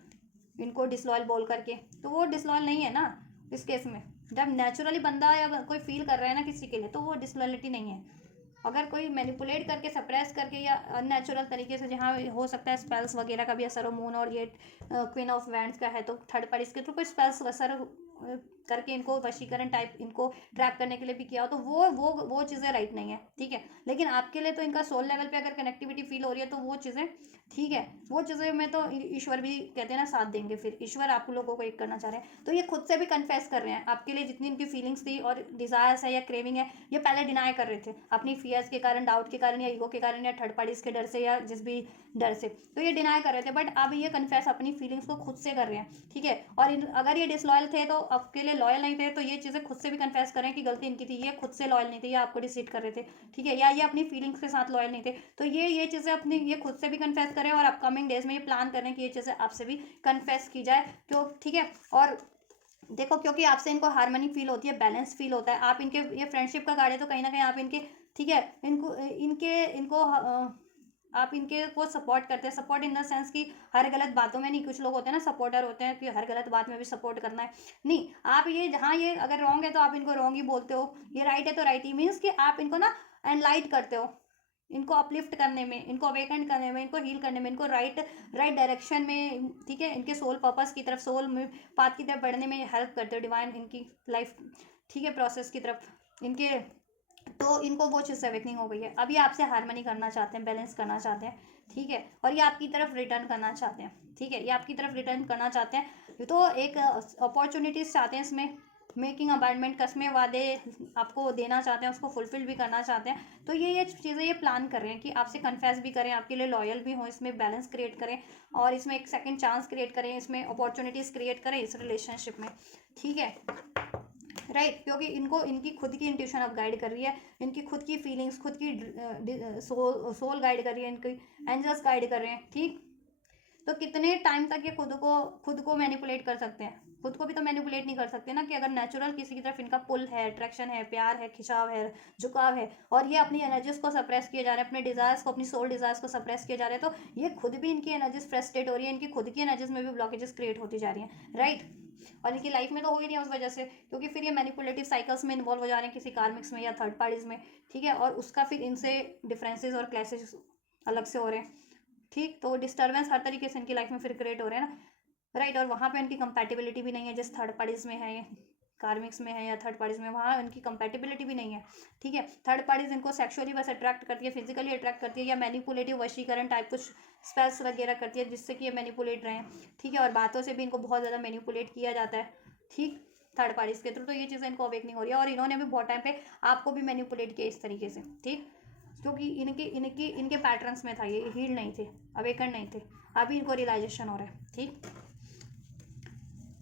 इनको डिसलॉयल बोल करके। तो वो डिसलॉयल नहीं है ना इस केस में। जब नेचुरली बंदा या कोई फील कर रहा है ना किसी के लिए, तो वो डिसलॉयलिटी नहीं है। अगर कोई मैनिपुलेट करके, सप्रेस करके, या अननेचुरल तरीके से, जहाँ हो सकता है स्पेल्स वगैरह का भी असर हो, मून और ये क्वीन ऑफ वैंड्स का है, तो थर्ड पार्टी के थ्रू कोई स्पेल्स असर करके इनको वशीकरण टाइप इनको ट्रैप करने के लिए भी किया हो, तो वो चीज़ें राइट नहीं है। ठीक है, लेकिन आपके लिए तो इनका सोल लेवल पे अगर कनेक्टिविटी फील हो रही है तो वो चीज़ें ठीक है, वो चीज़ें में तो ईश्वर भी कहते हैं ना साथ देंगे, फिर ईश्वर आप लोगों को एक करना चाह रहे हैं। तो ये खुद से भी कन्फेस कर रहे हैं आपके लिए, जितनी इनकी फीलिंग्स थी और डिज़ायर्स है या क्रेविंग है, ये पहले डिनाई कर रहे थे अपनी फियर्स के कारण, डाउट के कारण, या ईगो के कारण, या थर्ड पार्टीज के डर से, या जिस भी डर से। तो ये डिनाई कर रहे थे, बट अब ये कन्फेस अपनी फीलिंग्स को खुद से कर रहे हैं। ठीक है, और अगर ये डिसलॉयल थे तो आपके लिए लॉयल नहीं थे, तो ये चीज़ें खुद से भी कन्फेस करें कि गलती इनकी थी, ये खुद से लॉयल नहीं थे, ये आपको डिसीट कर रहे थे। ठीक है, या ये अपनी फीलिंग्स के साथ लॉयल नहीं थे, तो ये चीज़ें अपनी ये खुद से भी कन्फेस करें, और अपकमिंग डेज में ये प्लान करें कि ये चीज़ें आपसे भी कन्फेस की जाए। क्यों? ठीक है, और देखो, क्योंकि आपसे इनको हार्मनी फील होती है, बैलेंस फील होता है। आप इनके, ये फ्रेंडशिप का कार्ड है, तो कहीं ना कहीं आप इनके, ठीक है, इनको आप इनके को सपोर्ट करते हैं। सपोर्ट इन द सेंस कि हर गलत बातों में नहीं, कुछ लोग होते हैं ना सपोर्टर होते हैं कि हर गलत बात में भी सपोर्ट करना है, नहीं। आप ये जहाँ ये अगर रॉन्ग है तो आप इनको रॉन्ग ही बोलते हो, ये राइट है तो राइट ही, मीन्स कि आप इनको ना एनलाइट करते हो, इनको अपलिफ्ट करने में, इनको अवेकन करने में, इनको हील करने में, इनको राइट डायरेक्शन में, ठीक है, इनके सोल पर्पस की तरफ, सोल में पाथ की तरफ बढ़ने में हेल्प करते हो, डिवाइन इनकी लाइफ, ठीक है, प्रोसेस की तरफ इनके। तो इनको वो चीज़ अवेकनिंग हो गई है, अभी आपसे हार्मनी करना चाहते हैं, बैलेंस करना चाहते हैं। ठीक है, और ये आपकी तरफ रिटर्न करना चाहते हैं। ठीक है, ये आपकी तरफ रिटर्न करना चाहते हैं, तो एक अपॉर्चुनिटीज चाहते हैं इसमें, मेकिंग अबाइंडमेंट, कस्में, वादे आपको देना चाहते हैं, उसको फुलफिल भी करना चाहते हैं। तो ये चीज़ें ये प्लान कर रहे हैं कि आपसे कन्फेस भी करें, आपके लिए लॉयल भी हों, इसमें बैलेंस क्रिएट करें, और इसमें एक सेकंड चांस क्रिएट करें, इसमें अपॉर्चुनिटीज़ क्रिएट करें इस रिलेशनशिप में। ठीक है, राइट, क्योंकि इनको इनकी खुद की इंट्यूशन अब गाइड कर रही है, इनकी खुद की फीलिंग्स, खुद की सोल गाइड कर रही है, इनकी एंजल्स गाइड कर रहे हैं। ठीक, तो कितने टाइम तक ये खुद को मैनिपुलेट कर सकते हैं? खुद को भी तो मैनिपुलेट नहीं कर सकते ना, कि अगर नेचुरल किसी की तरफ इनका पुल है, अट्रैक्शन है, प्यार है, खिंचाव है, झुकाव है, और ये अपनी एनर्जीज को सप्रेस किए जा रहे हैं, अपने डिजायर्स को, अपनी सोल डिजायर्स को सप्रेस किए जा रहे हैं, तो ये खुद भी, इनकी एनर्जीज फ्रस्ट्रेट हो रही है, इनकी खुद की एनर्जीज में भी ब्लॉकेजेस क्रिएट होती जा रही हैं। राइट, और इनकी लाइफ में तो हो ही नहीं है उस वजह से, क्योंकि फिर ये मैनिपुलेटिव साइकिल्स में इन्वॉल्व हो जा रहे हैं, किसी कार्मिक्स में या थर्ड पार्टीज में। ठीक है, और उसका फिर इनसे डिफरेंसेस और क्लैसेस अलग से हो रहे हैं। ठीक, तो डिस्टर्बेंस हर तरीके से इनकी लाइफ में फिर क्रिएट हो रहे हैं ना। राइट, और वहाँ पे इनकी कंपैटिबिलिटी भी नहीं है, जिस थर्ड पार्टीज में है, कार्मिक्स में है या थर्ड पार्टीज में, वहाँ उनकी कंपैटिबिलिटी भी नहीं है। ठीक है, थर्ड पार्टीज इनको सेक्सुअली बस अट्रैक्ट करती है, फिजिकली अट्रैक्ट करती है, या मैनिपुलेटिव वशीकरण टाइप कुछ स्पेल्स वगैरह करती है, जिससे कि ये मैनिपुलेट रहे हैं। ठीक है, और बातों से भी इनको बहुत ज़्यादा मैनिपुलेट किया जाता है। ठीक, थर्ड पार्टीज के थ्रू, तो ये चीज़ें इनको अवेकनिंग हो रही है, और इन्होंने भी बहुत टाइम पे आपको भी मैनिपुलेट किया इस तरीके से। ठीक, क्योंकि इनके पैटर्न्स में था, ये हील नहीं थे, अवेकन नहीं थे, अभी इनको रियलाइजेशन हो रहा है। ठीक,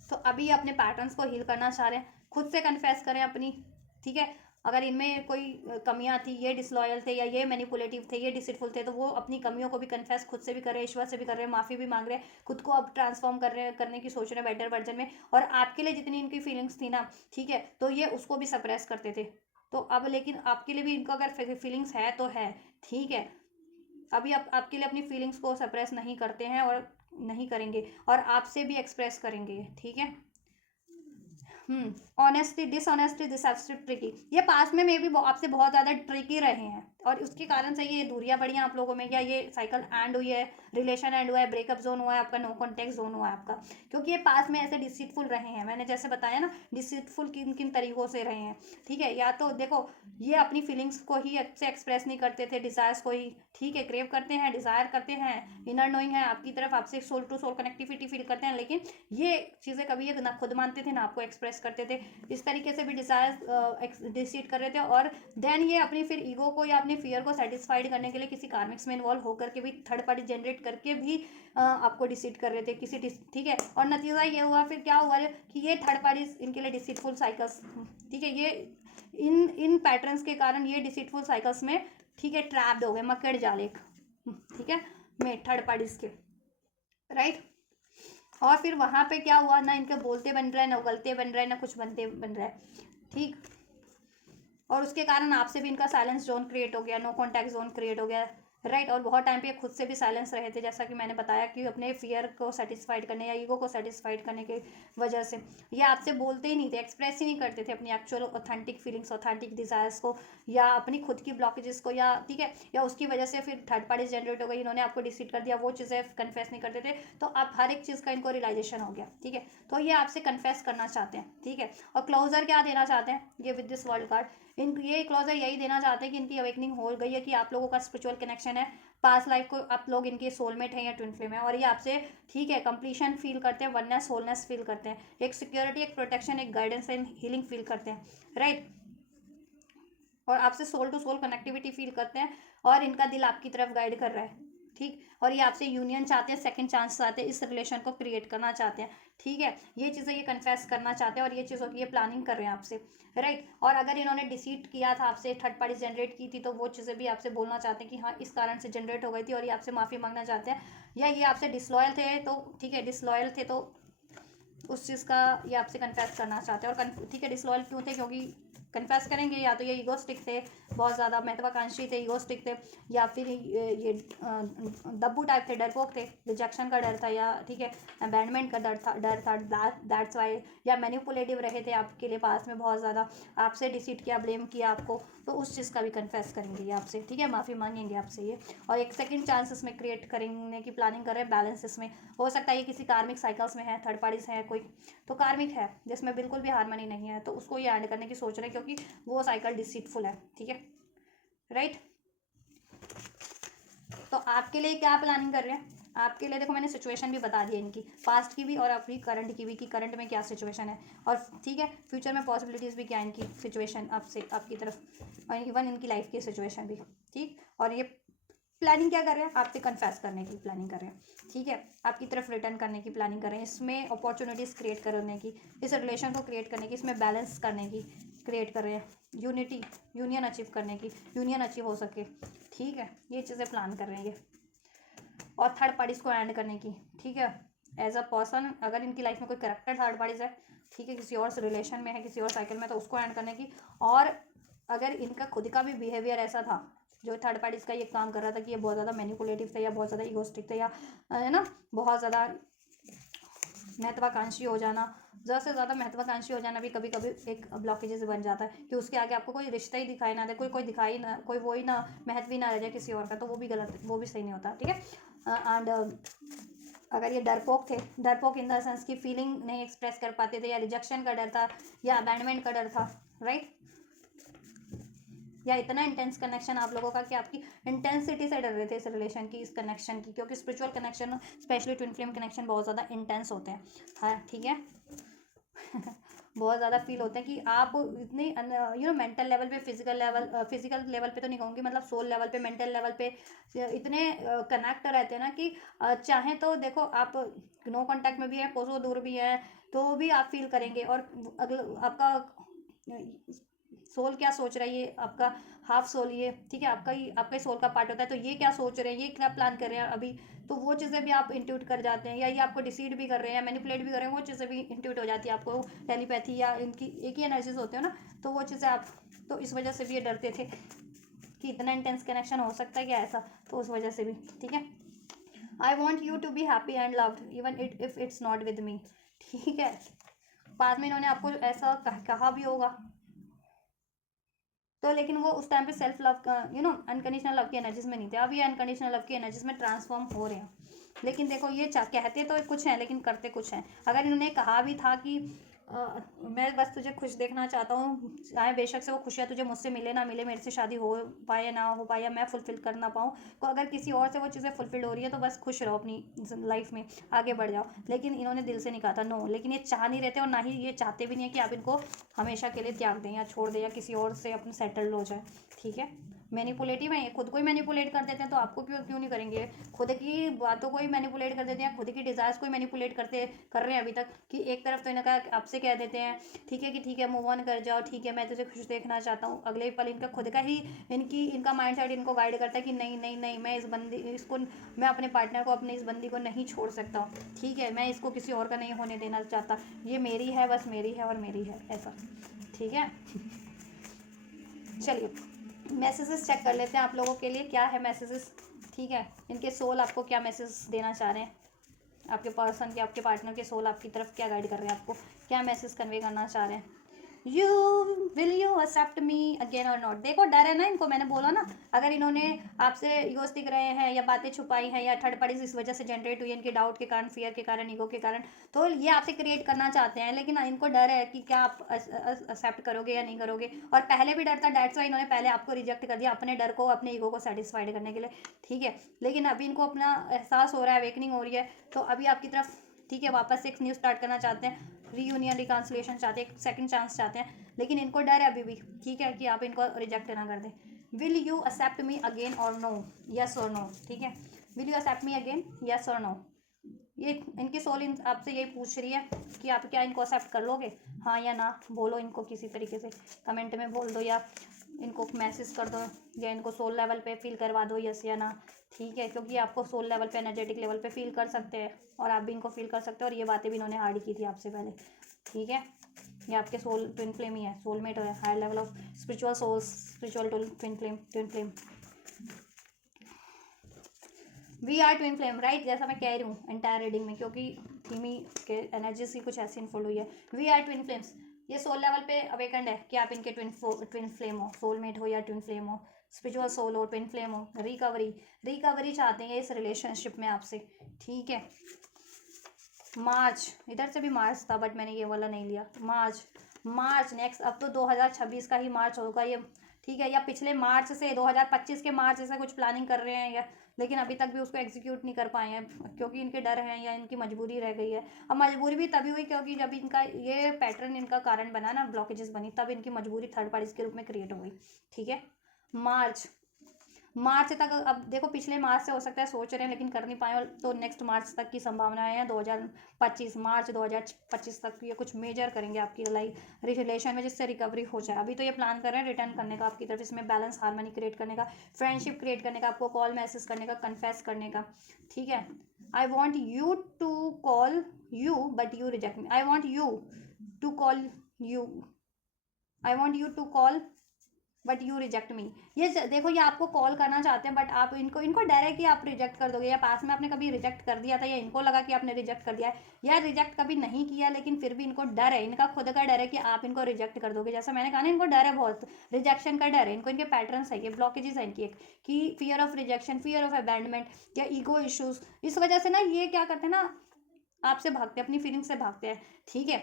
तो अभी अपने पैटर्न्स को हील करना चाह रहे हैं, खुद से कन्फेस करें अपनी, ठीक है। अगर इनमें कोई कमियां थी, ये डिसलॉयल थे या ये मैनिपुलेटिव थे, ये डिसीटफुल थे, तो वो अपनी कमियों को भी कन्फेस खुद से भी कर रहे हैं, ईश्वर से भी कर रहे हैं, माफ़ी भी मांग रहे हैं, खुद को अब ट्रांसफॉर्म कर रहे हैं, करने की सोच रहे हैं बेटर वर्जन में। और आपके लिए जितनी इनकी फीलिंग्स थी ना, ठीक है, तो ये उसको भी सप्रेस करते थे। तो अब लेकिन आपके लिए भी इनको अगर फीलिंग्स है तो है, ठीक है। अभी आप आपके लिए अपनी फीलिंग्स को सप्रेस नहीं करते हैं और नहीं करेंगे, और आपसे भी एक्सप्रेस करेंगे, ठीक है। ऑनेस्टली डिसऑनेस्टली डिसएप्टिव ट्रिकी, ये पास में भी आपसे बहुत ज़्यादा ट्रिकी रहे हैं, और उसके कारण से ये दूरियां बढ़ी हैं आप लोगों में, या ये साइकिल एंड हुई है, रिलेशन एंड हुआ है, ब्रेकअप जोन हुआ है आपका, नो कॉन्टेक्ट जोन हुआ है आपका, क्योंकि ये पास में ऐसे डिसीटफुल रहे हैं। मैंने जैसे बताया ना, डिसीटफुल किन किन तरीकों से रहे हैं, ठीक है। या तो देखो, ये अपनी फीलिंग्स को ही अच्छे एक्सप्रेस नहीं करते थे, डिज़ायर्स को ही, ठीक है, क्रेव करते हैं, डिज़ायर करते हैं, इनर नोइंग है आपकी तरफ, आपसे soul to soul connectivity feel करते हैं, लेकिन ये चीज़ें कभी ये ना खुद मानते थे ना आपको एक्सप्रेस करते थे। इस तरीके से भी डिजायर डिसीट कर रहे थे, और देन ये अपनी फिर ईगो को या अपने फियर को सेटिस्फाइड करने के लिए किसी कार्मिक्स में इन्वॉल्व होकर के भी, थर्ड पार्टी जनरेट करके भी आपको डिसीट कर रहे थे किसी, ठीक है। और नतीजा ये हुआ, फिर क्या हुआ कि ये थर्ड पार्टी इनके लिए डिसीटफुल साइकिल्स, ठीक है, ये इन इन पैटर्न्स के कारण ये डिसीटफुल साइकिल्स में, ठीक है, ट्रैप्ड हो गए, मकड़ जाल एक, ठीक है, में थर्ड पार्टीज के, राइट। और फिर वहाँ पे क्या हुआ, ना इनके बोलते बन रहा है, ना उगलते बन रहा है, ना कुछ बनते बन रहा है, ठीक। और उसके कारण आपसे भी इनका साइलेंस जोन क्रिएट हो गया, नो कॉन्टैक्ट जोन क्रिएट हो गया, राइट। और बहुत टाइम पे खुद से भी साइलेंस रहे थे, जैसा कि मैंने बताया कि अपने फियर को सेटिस्फाइड करने या ईगो को सेटिस्फाइड करने की वजह से ये आपसे बोलते ही नहीं थे, एक्सप्रेस ही नहीं करते थे अपनी actual authentic feelings, authentic desires को, या अपनी खुद की ब्लॉकेजेस को, या ठीक है, या उसकी वजह से फिर थर्ड पार्टी जनरेट हो गई, इन्होंने आपको डिसीट कर दिया, वो चीज़ें कन्फेस नहीं करते थे। तो आप हर एक चीज़ का इनको रियलाइजेशन हो गया, ठीक है। तो ये आपसे कन्फेस करना चाहते हैं, ठीक है। और क्लोजर क्या देना चाहते हैं ये विद दिस वर्ल्ड कार्ड, इन ये क्लोजर यही देना चाहते हैं कि इनकी अवेकनिंग हो गई है, कि आप लोगों का स्पिरिचुअल कनेक्शन है, पास लाइफ को आप लोग इनके सोलमेट हैं या ट्विन फ्लेम है, और ये आपसे, ठीक है, कंप्लीशन फील करते हैं, वननेस होलनेस फील करते हैं, एक सिक्योरिटी, एक प्रोटेक्शन, एक गाइडेंस एंड हीलिंग फील करते हैं, राइट। और आपसे soul to soul connectivity feel करते हैं, और इनका दिल आपकी तरफ गाइड कर रहा है, ठीक। और ये आपसे यूनियन चाहते हैं, सेकंड चांस चाहते हैं, इस रिलेशन को क्रिएट करना चाहते हैं, ठीक है। ये चीज़ें ये कन्फेस करना चाहते हैं, और ये चीज़ों की ये प्लानिंग कर रहे हैं आपसे, राइट। और अगर इन्होंने डिसीट किया था आपसे, थर्ड पार्टी जनरेट की थी, तो वो चीज़ें भी आपसे बोलना चाहते हैं कि हाँ, इस कारण से जनरेट हो गई थी, और ये आपसे माफ़ी मांगना चाहते हैं। या ये आपसे डिसलॉयल थे, तो ठीक है, डिसलॉयल थे तो उस चीज़ का ये आपसे कन्फेस करना चाहते हैं। और ठीक है, डिसलॉयल क्यों थे, क्योंकि कन्फेस करेंगे, या तो ये ईगोस्टिक थे, बहुत ज़्यादा महत्वाकांक्षी थे, ईगोस्टिक थे, या फिर ये दब्बू टाइप थे, डरपोक थे, रिजेक्शन का डर था, या ठीक है, अबैंडमेंट का डर था दैट्स वाई, या मैनिपुलेटिव रहे थे आपके लिए पास में बहुत ज़्यादा, आपसे डिसीट किया, ब्लेम किया आपको, तो उस चीज़ का भी कन्फेस करेंगे ये आपसे, ठीक है, माफ़ी मांगेंगे आपसे ये। और एक सेकंड चांस इसमें क्रिएट करने की प्लानिंग कर रहे हैं, बैलेंस इसमें हो सकता है ये किसी कार्मिक साइकिल्स में है, थर्ड पार्टीज है कोई, तो कार्मिक है जिसमें बिल्कुल भी हार्मनी नहीं है, तो उसको ये ऐड करने की सोच रहे हैं, क्योंकि वो साइकिल डिसीटफुल है, ठीक है, राइट। तो आपके लिए क्या प्लानिंग कर रहे हैं, आपके लिए देखो मैंने सिचुएशन भी बता दी है इनकी, पास्ट की भी और अपनी करंट की भी, कि करंट में क्या सिचुएशन है, और ठीक है, फ्यूचर में पॉसिबिलिटीज़ भी क्या है इनकी सिचुएशन आपसे, आपकी तरफ, और इवन इनकी लाइफ की सिचुएशन भी, ठीक। और ये प्लानिंग क्या कर रहे हैं, आपसे कन्फेस करने की प्लानिंग कर रहे हैं, ठीक है, आपकी तरफ रिटर्न करने की प्लानिंग कर रहे हैं, इसमें अपॉर्चुनिटीज़ क्रिएट करने की, इस रिलेशन को क्रिएट करने की, इसमें बैलेंस करने की क्रिएट कर रहे हैं, यूनिटी, यूनियन अचीव करने की, यूनियन अचीव हो सके, ठीक है, ये चीज़ें प्लान कर रहे हैं। और थर्ड पार्टीज़ को एंड करने की, ठीक है, एज अ पर्सन, अगर इनकी लाइफ में कोई करेक्टर थर्ड पार्टीज है, ठीक है, किसी और रिलेशन में है, किसी और साइकिल में, तो उसको एंड करने की। और अगर इनका खुद का भी बिहेवियर ऐसा था, जो थर्ड पार्टीज का ये काम कर रहा था, कि ये बहुत ज़्यादा मैनिपुलेटिव थे, या बहुत ज़्यादा ईगोस्टिक थे, या है ना, बहुत ज़्यादा महत्वाकांक्षी हो जाना, ज़्यादा से ज़्यादा महत्वाकांक्षी हो जाना भी कभी कभी एक ब्लॉकेजेस बन जाता है, कि उसके आगे आपको कोई रिश्ता ही दिखाई ना दे, कोई दिखाई ना, कोई वो ही ना, महत्व ही ना रह जाए किसी और का, तो वो भी गलत, वो भी सही नहीं होता, ठीक है। एंड अगर ये डरपोक थे, डरपोक इन द सेंस की फीलिंग नहीं एक्सप्रेस कर पाते थे, या रिजेक्शन का डर था, या अबैंडमेंट का डर था, राइट, या इतना इंटेंस कनेक्शन आप लोगों का कि आपकी इंटेंसिटी से डर रहे थे इस रिलेशन की, इस कनेक्शन की, क्योंकि spiritual connection, specially twin flame connection बहुत ज़्यादा इंटेंस होते हैं, हाँ, ठीक है। बहुत ज़्यादा फील होते हैं कि आप इतनी मेंटल लेवल पे, फिजिकल लेवल पे तो नहीं कहूँगी, मतलब सोल लेवल पे, मेंटल लेवल पे इतने कनेक्ट रहते हैं ना कि चाहें तो देखो आप नो कांटेक्ट में भी है, कोसों दूर भी है, तो भी आप फील करेंगे। और अगला आपका सोल क्या सोच रहा है, ये आपका हाफ सोल, ये ठीक है, आपका ही सोल का पार्ट होता है, तो ये क्या सोच रहे हैं, ये क्या प्लान कर रहे हैं अभी, तो वो चीज़ें भी आप इंट्यूट कर जाते हैं, या ये आपको डिसीड भी कर रहे हैं, मैनिपुलेट भी कर रहे हैं, वो चीज़ें भी इंट्यूट हो जाती है आपको, टेलीपैथी या इनकी एक ही एनर्जीज होते हैं ना, तो वो चीज़ें आप, तो इस वजह से भी ये डरते थे कि इतना इंटेंस कनेक्शन हो सकता है क्या ऐसा, तो उस वजह से भी। ठीक है, I want you to be happy and loved even if it's not with me. ठीक है, बाद में इन्होंने आपको ऐसा कहा भी होगा, तो लेकिन वो उस टाइम पे सेल्फ लव का अनकंडीशनल लव की एनर्जीज में नहीं थे। अब ये अनकंडीशनल लव की एनर्जीज में ट्रांसफॉर्म हो रहे हैं। लेकिन देखो ये कहते तो कुछ हैं लेकिन करते कुछ हैं। अगर इन्होंने कहा भी था कि मैं बस तुझे खुश देखना चाहता हूँ, चाहे बेशक से वो खुशियाँ तुझे मुझसे मिले ना मिले, मेरे से शादी हो पाए या ना हो पाए, या मैं फुलफिल कर ना पाऊँ, तो अगर किसी और से वो चीज़ें फुलफिल हो रही है तो बस खुश रहो अपनी लाइफ में, आगे बढ़ जाओ। लेकिन इन्होंने दिल से नहीं कहा था नो, लेकिन ये चाह नहीं रहते और ना ही ये चाहते भी नहीं है कि आप इनको हमेशा के लिए त्याग दें या छोड़ दें या किसी और से अपने सेटल्ड हो जाए। ठीक है, मैनिपुलेटिव है ये, खुद को ही मैनिपुलेट कर देते हैं, तो आपको क्यों क्यों नहीं करेंगे। खुद की बातों को ही मैनिपुलेट कर देते हैं, खुद की डिज़ायर्स को ही मैनिपुलेट कर रहे हैं अभी तक, कि एक तरफ तो इनका आपसे कह देते हैं ठीक है कि ठीक है मूव ऑन कर जाओ, ठीक है मैं तुझे खुश देखना चाहता हूँ, अगले पल इनका खुद का ही इनका माइंड सेट इनको गाइड करता है कि नहीं नहीं नहीं, मैं अपने पार्टनर को, अपने इस बंदी को नहीं छोड़ सकता हूँ। ठीक है, मैं इसको किसी और का नहीं होने देना चाहता, ये मेरी है, बस मेरी है और मेरी है, ऐसा। ठीक है, चलिए मैसेजेस चेक कर लेते हैं आप लोगों के लिए क्या है मैसेजेस। ठीक है, इनके सोल आपको क्या मैसेज देना चाह रहे हैं, आपके पर्सन के, आपके पार्टनर के सोल आपकी तरफ क्या गाइड कर रहे हैं, आपको क्या मैसेज कन्वे करना चाह रहे हैं। Will you accept me again और नॉट। देखो डर है ना इनको, मैंने बोला ना, अगर इन्होंने आपसे ईगोस दिख रहे हैं या बातें छुपाई हैं या थर्ड पार्टी इस वजह से जनरेट हुई है, इनके डाउट के कारण, फियर के कारण, ईगो के कारण, तो ये आपसे क्रिएट करना चाहते हैं, लेकिन इनको डर है कि क्या आप एक्सेप्ट करोगे या नहीं करोगे। और पहले भी डर था, डेट्स वाई इन्होंने पहले आपको रिजेक्ट कर दिया, अपने डर को, अपने ईगो को सेटिस्फाइड करने के लिए। ठीक है, लेकिन अभी इनको अपना एहसास हो रहा है, अवेकनिंग हो रही है, तो अभी आपकी तरफ ठीक है वापस से एक न्यू स्टार्ट करना चाहते हैं, रीयूनियन रिकॉन्सिलिएशन चाहते हैं, एक सेकंड चांस चाहते हैं, लेकिन इनको डर है अभी भी। ठीक है, कि आप इनको रिजेक्ट ना कर दें। Will you accept me again और नो, यस और नो। ठीक है, will you accept me again, yes और नो। ये इनकी सोल आपसे यही पूछ रही है कि आप क्या इनको एक्सेप्ट कर लोगे, हाँ या ना। बोलो इनको किसी तरीके से कमेंट में बोल दो, या इनको मैसेज कर दो, या इनको सोल लेवल पे फील करवा दो यस या ना। ठीक है, क्योंकि आपको सोल लेवल पे, एनर्जेटिक लेवल पे फील कर सकते हैं, और आप भी इनको फील कर सकते हो, और ये बातें भी इन्होंने हार्ड की थी आपसे पहले। ठीक है, ये आपके सोल ट्विन फ्लेम ही है, सोलमेट है, higher level of spiritual souls, spiritual twin flame. We are twin flame, right, जैसा मैं कह रही हूँ एंटायर रीडिंग में, क्योंकि थीमी के एनर्जीज ही कुछ ऐसी इनफोल्ड हुई है। वी आर ट्विन फ्लेम्स, ये सोल लेवल पे अवेकंड है कि आप इनके ट्विन फ्लेम हो, सोलमेट हो या ट्विन फ्लेम हो, स्पिरिचुअल सोल हो, ट्विन फ्लेम हो। रिकवरी चाहते हैं इस रिलेशनशिप में आपसे। ठीक है, मार्च, इधर से भी मार्च था बट मैंने ये वाला नहीं लिया। मार्च नेक्स्ट, अब तो 2026 का ही मार्च होगा ये। ठीक है, या पिछले मार्च से 2025 के मार्च से कुछ प्लानिंग कर रहे हैं, या लेकिन अभी तक भी उसको एग्जीक्यूट नहीं कर पाए हैं, क्योंकि इनके डर हैं या इनकी मजबूरी रह गई है। अब मजबूरी भी तभी हुई क्योंकि जब इनका ये पैटर्न इनका कारण बना ना, ब्लॉकेजेस बनी, तब इनकी मजबूरी थर्ड पार्टीज के रूप में क्रिएट हो गई। ठीक है, मार्च तक, अब देखो पिछले मार्च से हो सकता है सोच रहे हैं लेकिन कर नहीं पाए, तो नेक्स्ट मार्च तक की संभावनाएं हैं। 2025 मार्च 2025 तक ये कुछ मेजर करेंगे आपकी रिलेशन में, जिससे रिकवरी हो जाए। अभी तो ये प्लान कर रहे हैं रिटर्न करने का आपकी तरफ, इसमें बैलेंस हार्मनी क्रिएट करने का, फ्रेंडशिप क्रिएट करने का, आपको कॉल मैसेज करने का, कन्फेस करने का। ठीक है, I want you to call you but you reject me. I want you to call but you reject me. ये देखो, ये आपको कॉल करना चाहते हैं बट आप इनको डर है कि आप रिजेक्ट कर दोगे, या पास में आपने कभी रिजेक्ट कर दिया था, या इनको लगा कि आपने रिजेक्ट कर दिया है, या रिजेक्ट कभी नहीं किया लेकिन फिर भी इनको डर है, इनका खुद का डर है कि आप इनको रिजेक्ट कर दोगे। जैसा मैंने कहा ना, इनको डर है बहुत, रिजेक्शन का डर है इनको, इनके पैटर्न्स है, ये ब्लॉकेजेस है इनकी, एक कि fear of rejection, fear of abandonment या ईगो इशूज। इस वजह से ना ये क्या करते हैं ना, आपसे भागते हैं, अपनी फीलिंग से भागते हैं। ठीक है,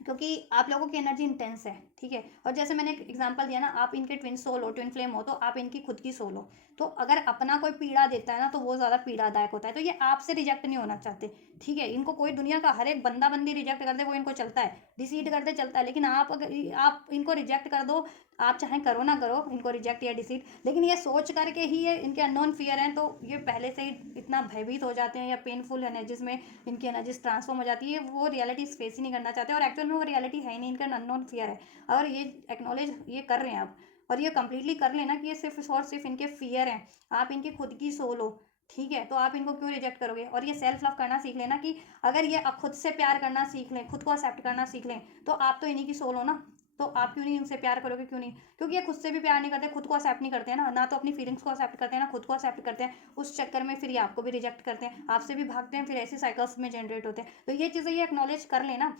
क्योंकि आप लोगों की एनर्जी इंटेंस है, ठीक है। और जैसे मैंने एक एग्जांपल दिया ना, आप इनके ट्विन सोल हो, ट्विन फ्लेम हो, तो आप इनकी खुद की सोल हो। तो अगर अपना कोई पीड़ा देता है ना, तो वो ज़्यादा पीड़ादायक होता है। तो ये आपसे रिजेक्ट नहीं होना चाहते, ठीक है। इनको कोई दुनिया का हर एक बंदा बंदी रिजेक्ट कर दे वो इनको चलता है, डिसीड करते चलता है। लेकिन आप अगर आप इनको रिजेक्ट कर दो, आप चाहे करो ना करो इनको रिजेक्ट या डिसीड, लेकिन ये सोच करके ही ये इनके अननोन फियर हैं, तो ये पहले से ही इतना भयभीत हो जाते हैं या पेनफुल एनर्जीज में इनकी एनर्जीज ट्रांसफॉर्म हो जाती है। वो रियलिटी फेस ही नहीं करना चाहते और एक्चुअल में वो रियलिटी है ही नहीं, इनका अननोन फियर है। और ये एक्नॉलेज ये कर रहे हैं आप, और ये कंप्लीटली कर लेना कि ये सिर्फ और सिर्फ इनके फियर हैं, आप इनकी खुद की सोल हो, ठीक है। तो आप इनको क्यों रिजेक्ट करोगे। और ये सेल्फ लव करना सीख लेना कि अगर ये खुद से प्यार करना सीख लें, खुद को एक्सेप्ट करना सीख लें, तो आप तो इन्हीं की सोल हो ना, तो आप क्यों नहीं इनसे प्यार करोगे, क्यों नहीं। क्योंकि ये खुद से भी प्यार नहीं करते, खुद को एक्सेप्ट नहीं करते हैं ना तो अपनी फीलिंग्स को एक्सेप्ट करते हैं ना खुद को एक्सेप्ट करते हैं। उस चक्कर में फिर ये आपको भी रिजेक्ट करते हैं, आपसे भी भागते हैं, फिर ऐसे साइकिल्स में जनरेट होते हैं। तो ये चीज़ें ये एक्नॉलेज कर लेना,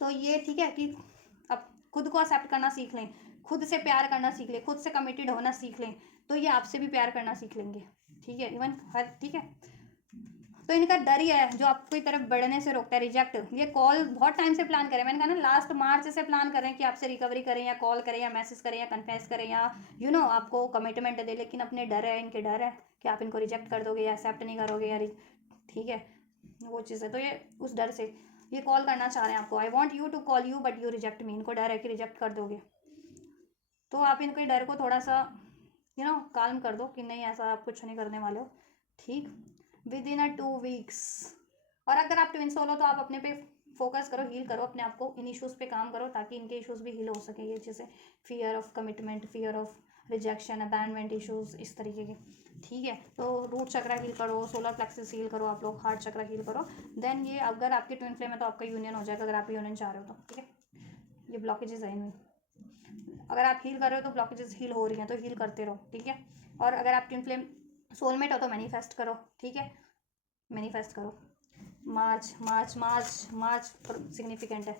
तो ये ठीक है कि अब खुद को एक्सेप्ट करना सीख लें, खुद से प्यार करना सीख लें, खुद से कमिटेड होना सीख लें, तो ये आपसे भी प्यार करना सीख लेंगे, ठीक है। इवन हर, ठीक है। तो इनका डर ही है जो आपकी तरफ बढ़ने से रोकता है, रिजेक्ट। ये कॉल बहुत टाइम से प्लान करें, मैंने कहा ना लास्ट मार्च से प्लान कर रहे हैं कि आपसे रिकवरी करें या कॉल करें या मैसेज करें या कन्फेस करें या आपको कमिटमेंट दे, लेकिन अपने डर है, इनके डर है कि आप इनको रिजेक्ट कर दोगे या एक्सेप्ट नहीं करोगे या ठीक है, वो चीज़ है। तो ये उस डर से ये कॉल करना चाह रहे हैं आपको, I want you to call you but you reject me. इनको डर है कि रिजेक्ट कर दोगे, तो आप इनके डर को थोड़ा सा काल्म कर दो कि नहीं ऐसा आप कुछ नहीं करने वाले हो, ठीक। With in 2 weeks. और अगर आप ट्विन सोल हो तो आप अपने पे फोकस करो, हील करो अपने आप को, इन इश्यूज़ पे काम करो ताकि इनके इश्यूज़ भी हील हो सके। ये चीज़ें fear of commitment, fear of rejection, abandonment issues, इस तरीके के, ठीक है। तो रूट चक्रा हील करो, सोलर प्लेक्सस हील करो आप लोग, हार्ट चक्रा हील करो। देन ये अगर आपके ट्विन फ्लेम है तो आपका यूनियन हो जाएगा, अगर आप यूनियन चाह रहे हो तो, ठीक है। ये ब्लॉकेजेस है इनमें, अगर आप हील कर रहे हो तो ब्लॉकेजेस हील हो रही हैं, तो हील करते रहो, ठीक है। और अगर आप ट्विन फ्लेम सोलमेट हो तो मैनिफेस्ट करो, ठीक है, मैनिफेस्ट करो। मार्च मार्च मार्च मार्च सिग्निफिकेंट है।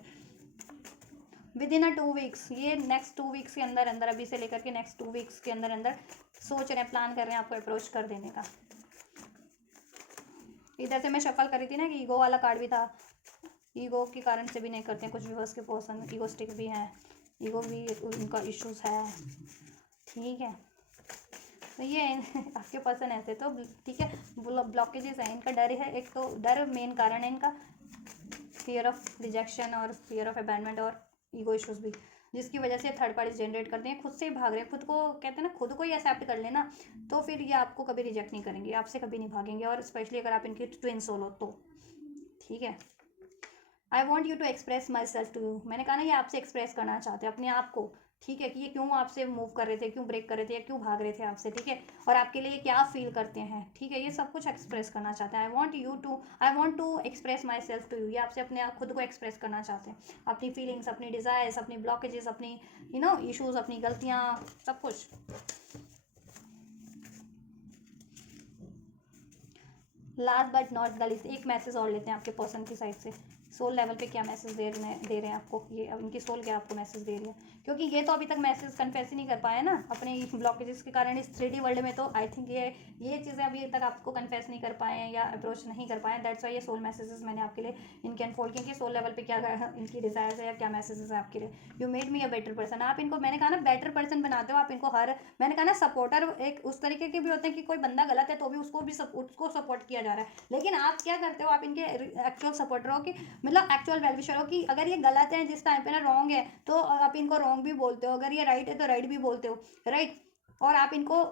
विद इन 2 वीक्स, ये नेक्स्ट 2 वीक्स के अंदर अंदर, अभी से लेकर के नेक्स्ट 2 वीक्स के अंदर अंदर सोच रहे हैं, प्लान कर रहे हैं आपको अप्रोच कर देने का। इधर से मैं शफल करी थी ना कि ईगो वाला कार्ड भी था, ईगो के कारण से भी नहीं करते हैं कुछ व्यूअर्स के पर्सन, ईगोस्टिक भी हैं, ईगो भी उनका इश्यूज है, ठीक है। तो ये आपके पर्सन ऐसे, तो ठीक है, ब्लॉकेजेस हैं, इनका डर है, एक तो डर मेन कारण है इनका, फियर ऑफ रिजेक्शन और फियर ऑफ अबैंडमेंट और ईगो इश्यूज भी, जिसकी वजह से थर्ड पार्टी जनरेट करते हैं, खुद से ही भाग रहे हैं, खुद को कहते हैं ना, खुद को ही एक्सेप्ट कर लेना, तो फिर ये आपको कभी रिजेक्ट नहीं करेंगे, आपसे कभी नहीं भागेंगे। और स्पेशली अगर आप इनकी ट्विन सोल हो तो, ठीक है। I want you to express my self to you, मैंने कहा ना ये आपसे एक्सप्रेस करना चाहते हैं अपने आप को, ठीक है, कि ये क्यों आपसे मूव कर रहे थे, क्यों ब्रेक कर रहे थे या क्यों भाग रहे थे आपसे, ठीक है। और आपके लिए क्या फील करते हैं, ठीक है, ये सब कुछ एक्सप्रेस करना चाहते हैं। I want to express my self to you, ये आपसे अपने आप खुद को एक्सप्रेस करना चाहते हैं, अपनी फीलिंग्स, अपनी डिज़ायर्स, अपनी ब्लॉकेजेस, अपनी इशूज़, अपनी गलतियाँ, सब कुछ। Last but not the least, एक मैसेज और लेते हैं आपके पर्सन की साइड से, सोल लेवल पे क्या मैसेज दे रहे हैं आपको, ये अब इनकी सोल क्या आपको मैसेज दे रही है, क्योंकि ये तो अभी तक मैसेज कन्फेस ही नहीं कर पाए ना अपने ब्लॉकेजेस के कारण इस 3D वर्ल्ड में। तो आई थिंक ये चीज़ें अभी तक आपको कन्फेस नहीं कर पाए हैं या अप्रोच नहीं कर पाए हैं, दैट्स वाई ये सोल मैसेजेस मैंने आपके लिए इनके अनफोल्ड किए कि सोल लेवल पे क्या इनकी डिज़ायर्स है या क्या मैसेजेस है आपके लिए। You made me a better person, आप इनको, मैंने कहा ना, बेटर पर्सन बनाते हो आप इनको। मैंने कहा ना, सपोर्टर एक उस तरीके के भी होते हैं कि कोई बंदा गलत है तो भी उसको सपोर्ट किया जा रहा है, लेकिन आप क्या करते हो, आप इनके एक्चुअल सपोर्टर हो, कि मतलब एक्चुअल वेलविशर हो, कि अगर ये गलत है जिस टाइम पे ना, रॉन्ग है, तो आप इनको रॉन्ग भी बोलते हो, अगर ये राइट है तो राइट भी बोलते हो, राइट। और आप इनको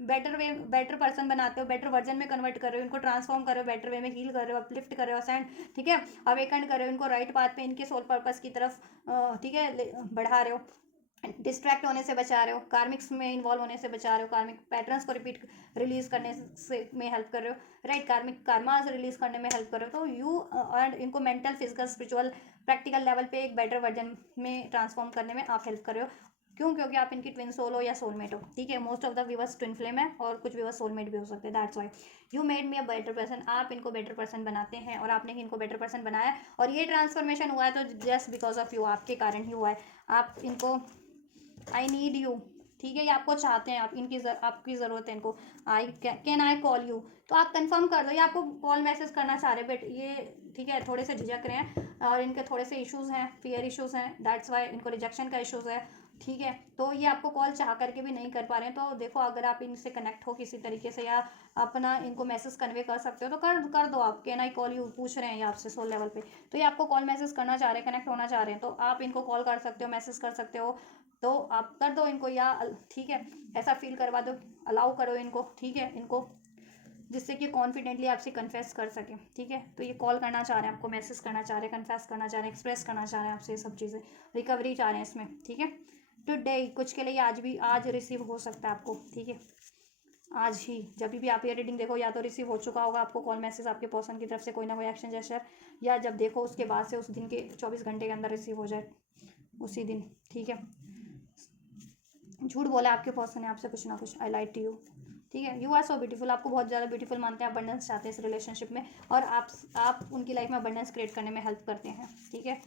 बेटर पर्सन बनाते हो, बेटर वर्जन में कन्वर्ट कर रहे हो, इनको ट्रांसफॉर्म कर रहे हो, बेटर वे में हील कर रहे हो, अपलिफ्ट कर रहे हो, असेंड, ठीक है, अवेकन कर रहे हो, इनको राइट पाथ पे, इनके सोल पर्पस की तरफ, ठीक है, बढ़ा रहे हो, डिस्ट्रैक्ट होने से बचा रहे हो, कार्मिक्स में इन्वॉल्व होने से बचा रहे हो, कार्मिक पैटर्न्स को रिपीट रिलीज करने से में हेल्प कर रहे हो, राइट, कार्मिक कार्मास रिलीज करने में हेल्प कर रहे हो। तो यू एंड इनको mental, physical, spiritual, practical level पे एक बेटर वर्जन में ट्रांसफॉर्म करने में आप हेल्प कर रहे हो। क्यों? क्योंकि आप इनकी ट्विन सोल हो या सोलमेट हो, ठीक है। Most of the viewers twin flame है और कुछ व्यूअर्स सोलमेट भी हो सकते हैं, that's why you made me a better person, आप इनको बेटर पर्सन बनाते हैं और आपने इनको बेटर पर्सन बनाया, और ये ट्रांसफॉर्मेशन हुआ है तो जस्ट बिकॉज ऑफ यू, आपके कारण ही हुआ है। आप इनको आई नीड यू, ठीक है, ये आपको चाहते हैं, आपकी ज़रूरत है इनको। कैन आई कॉल यू, तो आप कंफर्म कर दो, ये आपको कॉल मैसेज करना चाह रहे हैं, बट ये ठीक है, थोड़े से झिझक रहे हैं और इनके थोड़े से इश्यूज़ हैं, फियर इश्यूज़ हैं, दैट्स वाई इनको रिजेक्शन का इश्यूज़ है, ठीक है। तो ये आपको कॉल चाह करके भी नहीं कर पा रहे हैं। तो देखो, अगर आप इनसे कनेक्ट हो किसी तरीके से या अपना इनको मैसेज कन्वे कर सकते हो तो कर दो। आप कैन आई कॉल यू पूछ रहे हैं ये आपसे सोल लेवल पे, तो ये आपको कॉल मैसेज करना चाह रहे हैं, कनेक्ट होना चाह रहे हैं, तो आप इनको कॉल कर सकते हो, मैसेज कर सकते हो, तो आप कर दो इनको, या ठीक है ऐसा फील करवा दो, अलाउ करो इनको, ठीक है, इनको, जिससे कि कॉन्फिडेंटली आपसे कन्फेस कर सके, ठीक है। तो ये कॉल करना चाह रहे हैं आपको, मैसेज करना चाह रहे हैं, कन्फेस करना चाह रहे हैं, एक्सप्रेस करना चाह रहे हैं आपसे ये सब चीज़ें, रिकवरी चाह रहे हैं इसमें, ठीक है। टुडे कुछ के लिए आज रिसीव हो सकता है आपको, ठीक है, आज ही जब भी आप ये रीडिंग देखो या तो रिसीव हो चुका होगा आपको कॉल मैसेज आपके पर्सन की तरफ से कोई ना कोई एक्शन जेस्चर, या जब देखो उसके बाद से उस दिन के 24 घंटे के अंदर रिसीव हो जाए उसी दिन, ठीक है। झूठ बोला आपके पर्सन ने आपसे कुछ ना कुछ, आई लाइक टू यू, ठीक है। यू आर सो ब्यूटीफुल, आपको बहुत ज़्यादा ब्यूटीफुल मानते हैं, अबंडेंस चाहते हैं इस रिलेशनशिप में, और आप उनकी लाइफ में अबंडेंस क्रिएट करने में हेल्प करते हैं, ठीक है।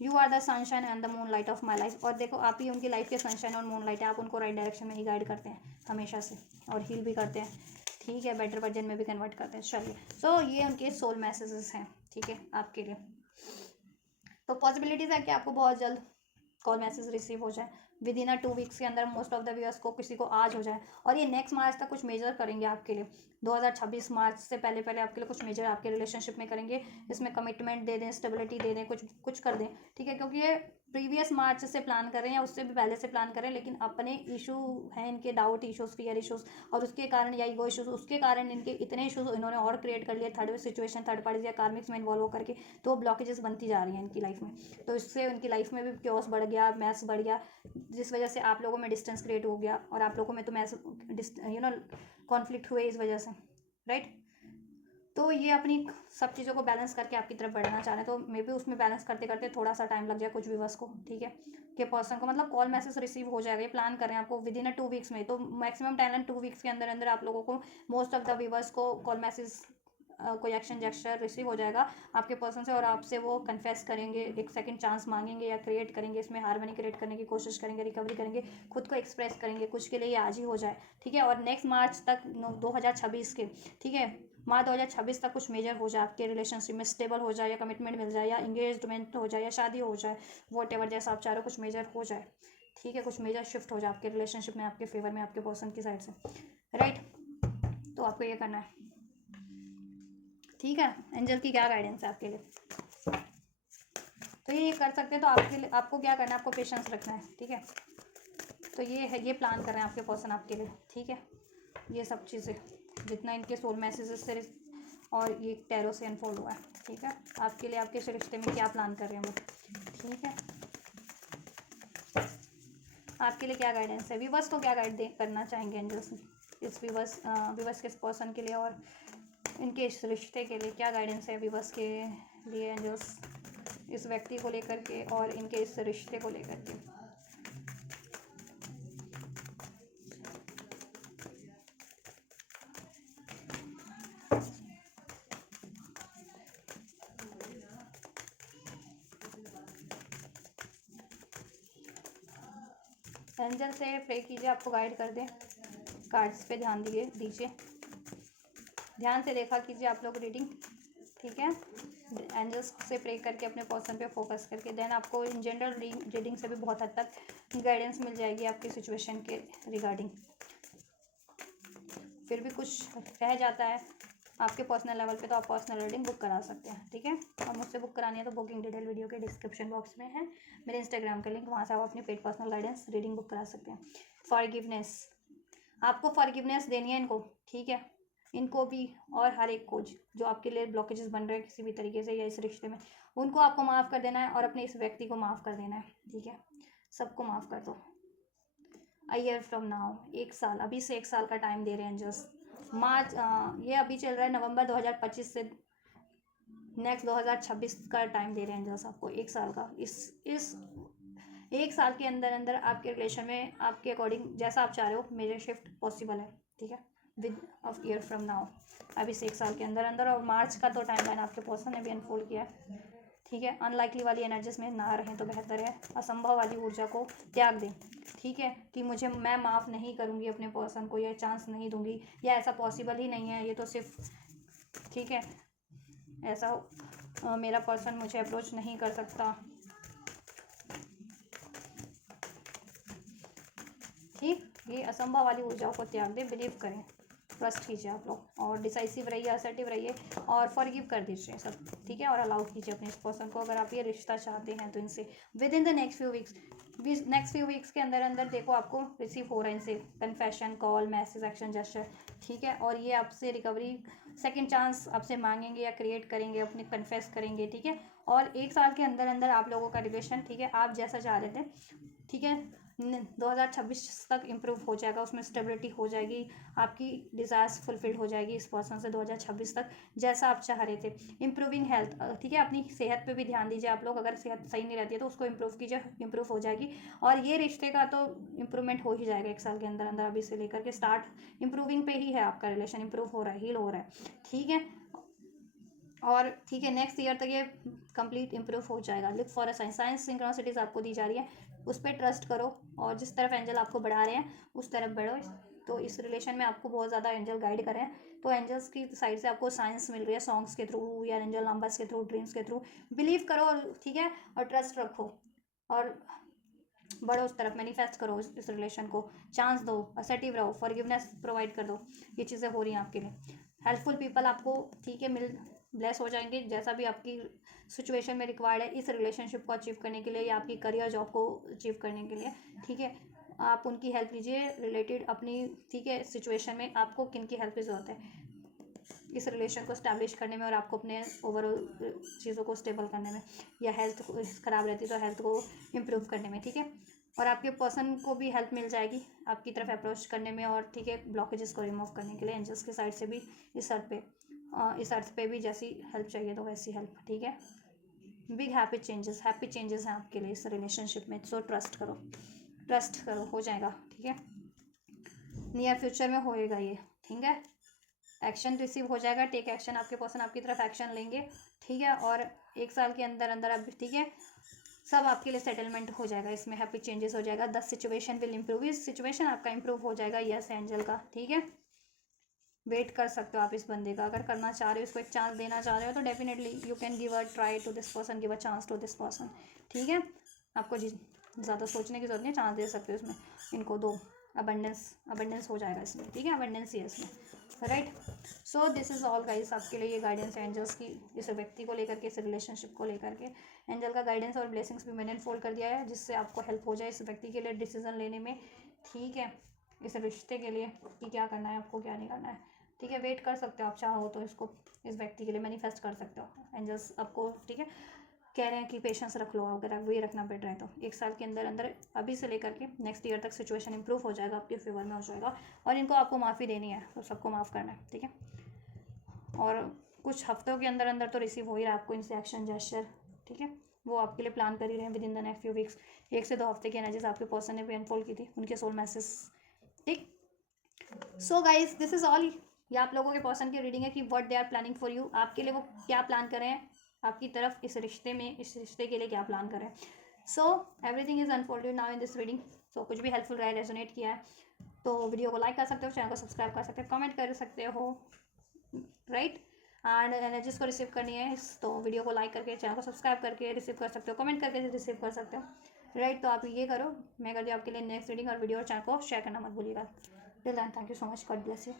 You are the sunshine and the moon light of my life, और देखो आप ही उनकी लाइफ के सनशाइन और मून लाइट है, आप उनको राइट डायरेक्शन में ही गाइड करते हैं हमेशा से, और हील भी करते हैं, ठीक है, बेटर वर्जन में भी कन्वर्ट करते हैं। चलिए, सो ये उनके सोल मैसेजेस हैं, ठीक है, आपके लिए। तो पॉसिबिलिटीज़ है कि आपको बहुत जल्द कॉल मैसेज रिसीव हो जाए, विद इन 2 वीक्स के अंदर मोस्ट ऑफ द व्यूअर्स को किसी को आज हो जाए, और ये नेक्स्ट मार्च तक कुछ मेजर करेंगे आपके लिए, 2026 मार्च से पहले पहले आपके लिए कुछ मेजर आपके रिलेशनशिप में करेंगे, इसमें कमिटमेंट दे दें, स्टेबिलिटी दे दें, कुछ कर दें, ठीक है। क्योंकि ये प्रीवियस मार्च से प्लान कर रहे हैं या उससे भी पहले से प्लान कर रहे हैं, लेकिन अपने इशू हैं इनके, डाउट इशूज़, फियर इशूज़, और उसके कारण या ईगो इशूज़, उसके कारण इनके इतने इशूज़ इन्होंने और क्रिएट कर लिए थर्ड सिचुएशन, थर्ड पार्टीज या कार्मिक्स में इन्वॉल्व होकर के, तो ब्लॉकेजेस बनती जा रही हैं इनकी लाइफ में, तो इससे उनकी लाइफ में भी क्योस बढ़ गया, मैस बढ़ गया, जिस वजह से आप लोगों में डिस्टेंस क्रिएट हो गया, और आप लोगों में तो मैस कॉन्फ्लिक्ट हुए इस वजह से, राइट। तो ये अपनी सब चीज़ों को बैलेंस करके आपकी तरफ बढ़ना चाह रहे हैं, तो मे बी उसमें बैलेंस करते करते थोड़ा सा टाइम लग जाए कुछ व्यूअर्स को, ठीक है, कि पर्सन को मतलब कॉल मैसेज रिसीव हो जाएगा, ये प्लान कर रहे हैं आपको विद इन 2 वीक्स में, तो मैक्सिमम टाइम 2 वीक्स के अंदर अंदर आप लोगों को मोस्ट ऑफ द व्यूअर्स को कॉल मैसेज कोई एक्शन जेस्चर रिसीव हो जाएगा आपके पर्सन से, और आपसे वो कन्फेस करेंगे, एक सेकंड चांस मांगेंगे या क्रिएट करेंगे, इसमें हार्मनी क्रिएट करने की कोशिश करेंगे, रिकवरी करेंगे, खुद को एक्सप्रेस करेंगे, कुछ के लिए आज ही हो जाए, ठीक है। और नेक्स्ट मार्च तक 2026 के, ठीक है, मार्च 2026 तक कुछ मेजर हो जाए आपके रिलेशनशिप में, स्टेबल हो जाए, या कमिटमेंट मिल जाए, या इंगेजमेंट हो जाए, या शादी हो जाए, वॉट एवर जैसा आप चाह रहे हो, कुछ मेजर हो जाए, ठीक है, कुछ मेजर शिफ्ट हो जाए आपके रिलेशनशिप में, आपके फेवर में, आपके पर्सन की साइड से, राइट। तो आपको ये करना है, ठीक है। एंजल की क्या गाइडेंस है आपके लिए, तो ये कर सकते हैं। तो आपके लिए आपको क्या करना है, आपको पेशेंस रखना है, ठीक है। तो ये है, ये प्लान कर रहे हैं आपके पर्सन आपके लिए, ठीक है। ये सब चीज़ें जितना इनके सोल मैसेजेस से और ये टैरो से अनफोल्ड हुआ है, ठीक है, आपके लिए आपके रिश्ते में क्या प्लान कर रहे हैं वो, ठीक है। आपके लिए क्या गाइडेंस है, विवर्स को क्या गाइड करना चाहेंगे एंजल्स इस विवर्स के पर्सन के लिए, और इनके इस रिश्ते के लिए क्या गाइडेंस है विवर्स के लिए एंजल्स, इस व्यक्ति को लेकर के और इनके इस रिश्ते को लेकर के। एंजल से प्रे कीजिए, आपको गाइड कर दें, कार्ड्स पे ध्यान दीजिए, ध्यान से देखा कीजिए आप लोग रीडिंग, ठीक है। एंजल्स से प्रे करके अपने पर्सन पे फोकस करके, देन आपको इन जनरल रीडिंग से भी बहुत हद तक गाइडेंस मिल जाएगी आपकी सिचुएशन के रिगार्डिंग। फिर भी कुछ रह जाता है आपके पर्सनल लेवल पे, तो आप पर्सनल रीडिंग बुक करा सकते हैं, ठीक है। और मुझसे बुक करानी है तो बुकिंग डिटेल वीडियो के डिस्क्रिप्शन बॉक्स में है, मेरे इंस्टाग्राम का लिंक, वहाँ से आप अपनी paid personal guidance reading book करा सकते हैं। फॉरगिवनेस, आपको फॉरगिवनेस देनी है इनको, ठीक है, इनको भी और हर एक को जो आपके लिए ब्लॉकेजेस बन रहे हैं किसी भी तरीके से या इस रिश्ते में, उनको आपको माफ़ कर देना है, और अपने इस व्यक्ति को माफ़ कर देना है, ठीक है। सबको माफ़ कर दो। अ ईयर फ्रॉम नाउ, 1 साल, अभी से 1 साल का टाइम दे रहे हैं जस्ट मार्च, ये अभी चल रहा है नवंबर 2025 से नेक्स्ट 2026 का टाइम दे रहे हैं जस्ट आपको, 1 साल का। इस 1 साल के अंदर अंदर आपके रिलेशन में आपके अकॉर्डिंग जैसा आप चाह रहे हो मेजर शिफ्ट पॉसिबल है, ठीक है, with of year from now, अभी से 1 साल के अंदर अंदर। और मार्च का तो टाइम लाइन आपके पर्सन ने भी अनफोल्ड किया है, ठीक है। अनलाइकली वाली एनर्जीज में ना रहें तो बेहतर है, असंभव वाली ऊर्जा को त्याग दें, ठीक है, कि मैं माफ़ नहीं करूँगी अपने पर्सन को, या चांस नहीं दूंगी, या ऐसा पॉसिबल ही नहीं है, ये तो सिर्फ, ठीक है, ऐसा मेरा पर्सन मुझे अप्रोच नहीं कर सकता। ठीक, ये असंभव वाली ऊर्जाओं को त्याग दें, बिलीव करें, ट्रस्ट कीजिए आप लोग, और डिसाइसिव रहिए, असर्टिव रहिए, और फॉरगिव कर दीजिए सब, ठीक है। और अलाउ कीजिए अपने इस पर्सन को, अगर आप ये रिश्ता चाहते हैं तो इनसे with in the next few weeks के अंदर अंदर देखो आपको रिसीव हो रहा है इनसे confession, call, message, action, gesture, ठीक है। और ये आपसे रिकवरी, सेकंड चांस आपसे मांगेंगे या क्रिएट करेंगे, अपने कन्फेस करेंगे, ठीक है। और 1 साल के अंदर अंदर आप लोगों का रिलेशन, ठीक है, आप जैसा चाह रहे थे, ठीक है, 2026 तक इम्प्रूव हो जाएगा, उसमें स्टेबिलिटी हो जाएगी, आपकी डिज़ायर्स फुलफिल्ड हो जाएगी इस पर्सन से 2026 तक, जैसा आप चाह रहे थे। इम्प्रूविंग हेल्थ, ठीक है, अपनी सेहत पे भी ध्यान दीजिए आप लोग, अगर सेहत सही नहीं रहती है तो उसको इम्प्रूव कीजिए, इम्प्रूव हो जाएगी। और ये रिश्ते का तो इम्प्रूवमेंट हो ही जाएगा 1 साल के अंदर अंदर, अभी से लेकर के स्टार्ट इम्प्रूविंग पे ही है आपका रिलेशन, इम्प्रूव हो रहा है, हील हो रहा है, ठीक है। और ठीक है, नेक्स्ट ईयर तक ये कंप्लीट इम्प्रूव हो जाएगा। Look for a sign, signs synchronicities आपको दी जा रही है, उस पर ट्रस्ट करो, और जिस तरफ एंजल आपको बढ़ा रहे हैं उस तरफ बढ़ो। तो इस रिलेशन में आपको बहुत ज़्यादा एंजल गाइड कर रहे हैं, तो एंजल्स की साइड से आपको साइंस मिल रही है, सॉन्ग्स के थ्रू या एंजल नंबर्स के थ्रू, ड्रीम्स के थ्रू। बिलीव करो, ठीक है, और ट्रस्ट रखो, और बढ़ो उस तरफ, मैनिफेस्ट करो इस रिलेशन को, चांस दो, असर्टिव रहो, फॉरगिवनेस प्रोवाइड कर दो। ये चीज़ें हो रही हैं आपके लिए। हेल्पफुल पीपल आपको, ठीक है, ब्लेस हो जाएंगे, जैसा भी आपकी सिचुएशन में रिक्वायर्ड है इस रिलेशनशिप को अचीव करने के लिए, या आपकी करियर जॉब को अचीव करने के लिए, ठीक है। आप उनकी हेल्प लीजिए रिलेटेड अपनी, ठीक है, सिचुएशन में आपको किन की हेल्प की ज़रूरत है इस रिलेशन को स्टैब्लिश करने में, और आपको अपने ओवरऑल चीज़ों को स्टेबल करने में, या हेल्थ ख़राब रहती है तो हेल्थ को इम्प्रूव करने में, ठीक है। और आपके पर्सन को भी हेल्प मिल जाएगी आपकी तरफ अप्रोच करने में, और ठीक है, ब्लॉकेजेस को रिमूव करने के लिए एंजल्स की साइड से भी इस अर्थ पे भी जैसी हेल्प चाहिए तो वैसी हेल्प, ठीक है। बिग हैप्पी चेंजेस हैं आपके लिए इस रिलेशनशिप में, सो ट्रस्ट करो, हो जाएगा, ठीक है। नियर फ्यूचर में होएगा ये, ठीक है। एक्शन रिसीव हो जाएगा, टेक एक्शन, आपके पर्सन आपकी तरफ एक्शन लेंगे, ठीक है। और 1 साल के अंदर अंदर अब, ठीक है, सब आपके लिए सेटलमेंट हो जाएगा, इसमें हैप्पी चेंजेस हो जाएगा। 10 सिचुएशन विल इम्प्रूव, इस सिचुएशन आपका इम्प्रूव हो जाएगा, यस एंजल का, ठीक है। वेट कर सकते हो आप इस बंदे का, अगर करना चाह रहे हो, इसको एक चांस देना चाह रहे हो, तो definitely you can give a try to this person, give a chance to this person, ठीक है। आपको ज़्यादा सोचने की जरूरत नहीं, चांस दे सकते हो इसमें, इनको दो, अबंडेंस हो जाएगा इसमें, ठीक है, अबंडेंस ही है इसमें, right. So this is all guys, आपके लिए ये गाइडेंस है एंजल्स की, इस व्यक्ति को लेकर के, इस रिलेशनशिप को लेकर के। एंजल का गाइडेंस और ब्लेसिंग्स भी मैंने अनफोल्ड कर दिया है, जिससे आपको हेल्प हो जाए इस व्यक्ति के लिए डिसीजन लेने में, ठीक है, इस रिश्ते के लिए कि क्या करना है आपको, क्या नहीं करना है, ठीक है। वेट कर सकते हो आप, चाहो तो इसको, इस व्यक्ति के लिए मैनिफेस्ट कर सकते हो, एंजल्स आपको, ठीक है, कह रहे हैं कि पेशेंस रख लो, अगर आप वही रखना पड़ रहा है तो 1 साल के अंदर अंदर, अभी से लेकर के नेक्स्ट ईयर तक सिचुएशन इंप्रूव हो जाएगा, आपके फेवर में हो जाएगा। और इनको आपको माफ़ी देनी है, तो सबको माफ़ करना है, ठीक है। और कुछ हफ्तों के अंदर अंदर तो रिसीव हो ही रहा है आपको इनसे एक्शन जेस्चर, ठीक है, वो आपके लिए प्लान कर ही रहे हैं with in the next few weeks. 1 से 2 हफ्ते की एनर्जीज आपके पर्सन ने भी अनफोल्ड की थी, उनके सोल मैसेज, ठीक। So guys this is all, ये आप लोगों के पर्सन की रीडिंग है कि what they are planning for you, आपके लिए वो क्या प्लान कर रहे हैं आपकी तरफ, इस रिश्ते में, इस रिश्ते के लिए क्या प्लान कर रहे हैं। So everything is unfolded now in this reading. So कुछ भी हेल्पफुल रहा, रेजोनेट किया है तो वीडियो को लाइक कर सकते हो, चैनल को सब्सक्राइब कर सकते हो, कमेंट कर सकते हो, राइट। एंड एनर्जीज को रिसीव करनी है तो वीडियो को लाइक करके, चैनल को सब्सक्राइब करके रिसीव कर सकते हो, कमेंट करके रिसीव कर सकते हो, राइट। तो आप ये करो, मैं कर दूँ आपके लिए नेक्स्ट रीडिंग, और वीडियो और चैनल को शेयर करना मत भूलिएगा। Till then, thank you so much, God bless you.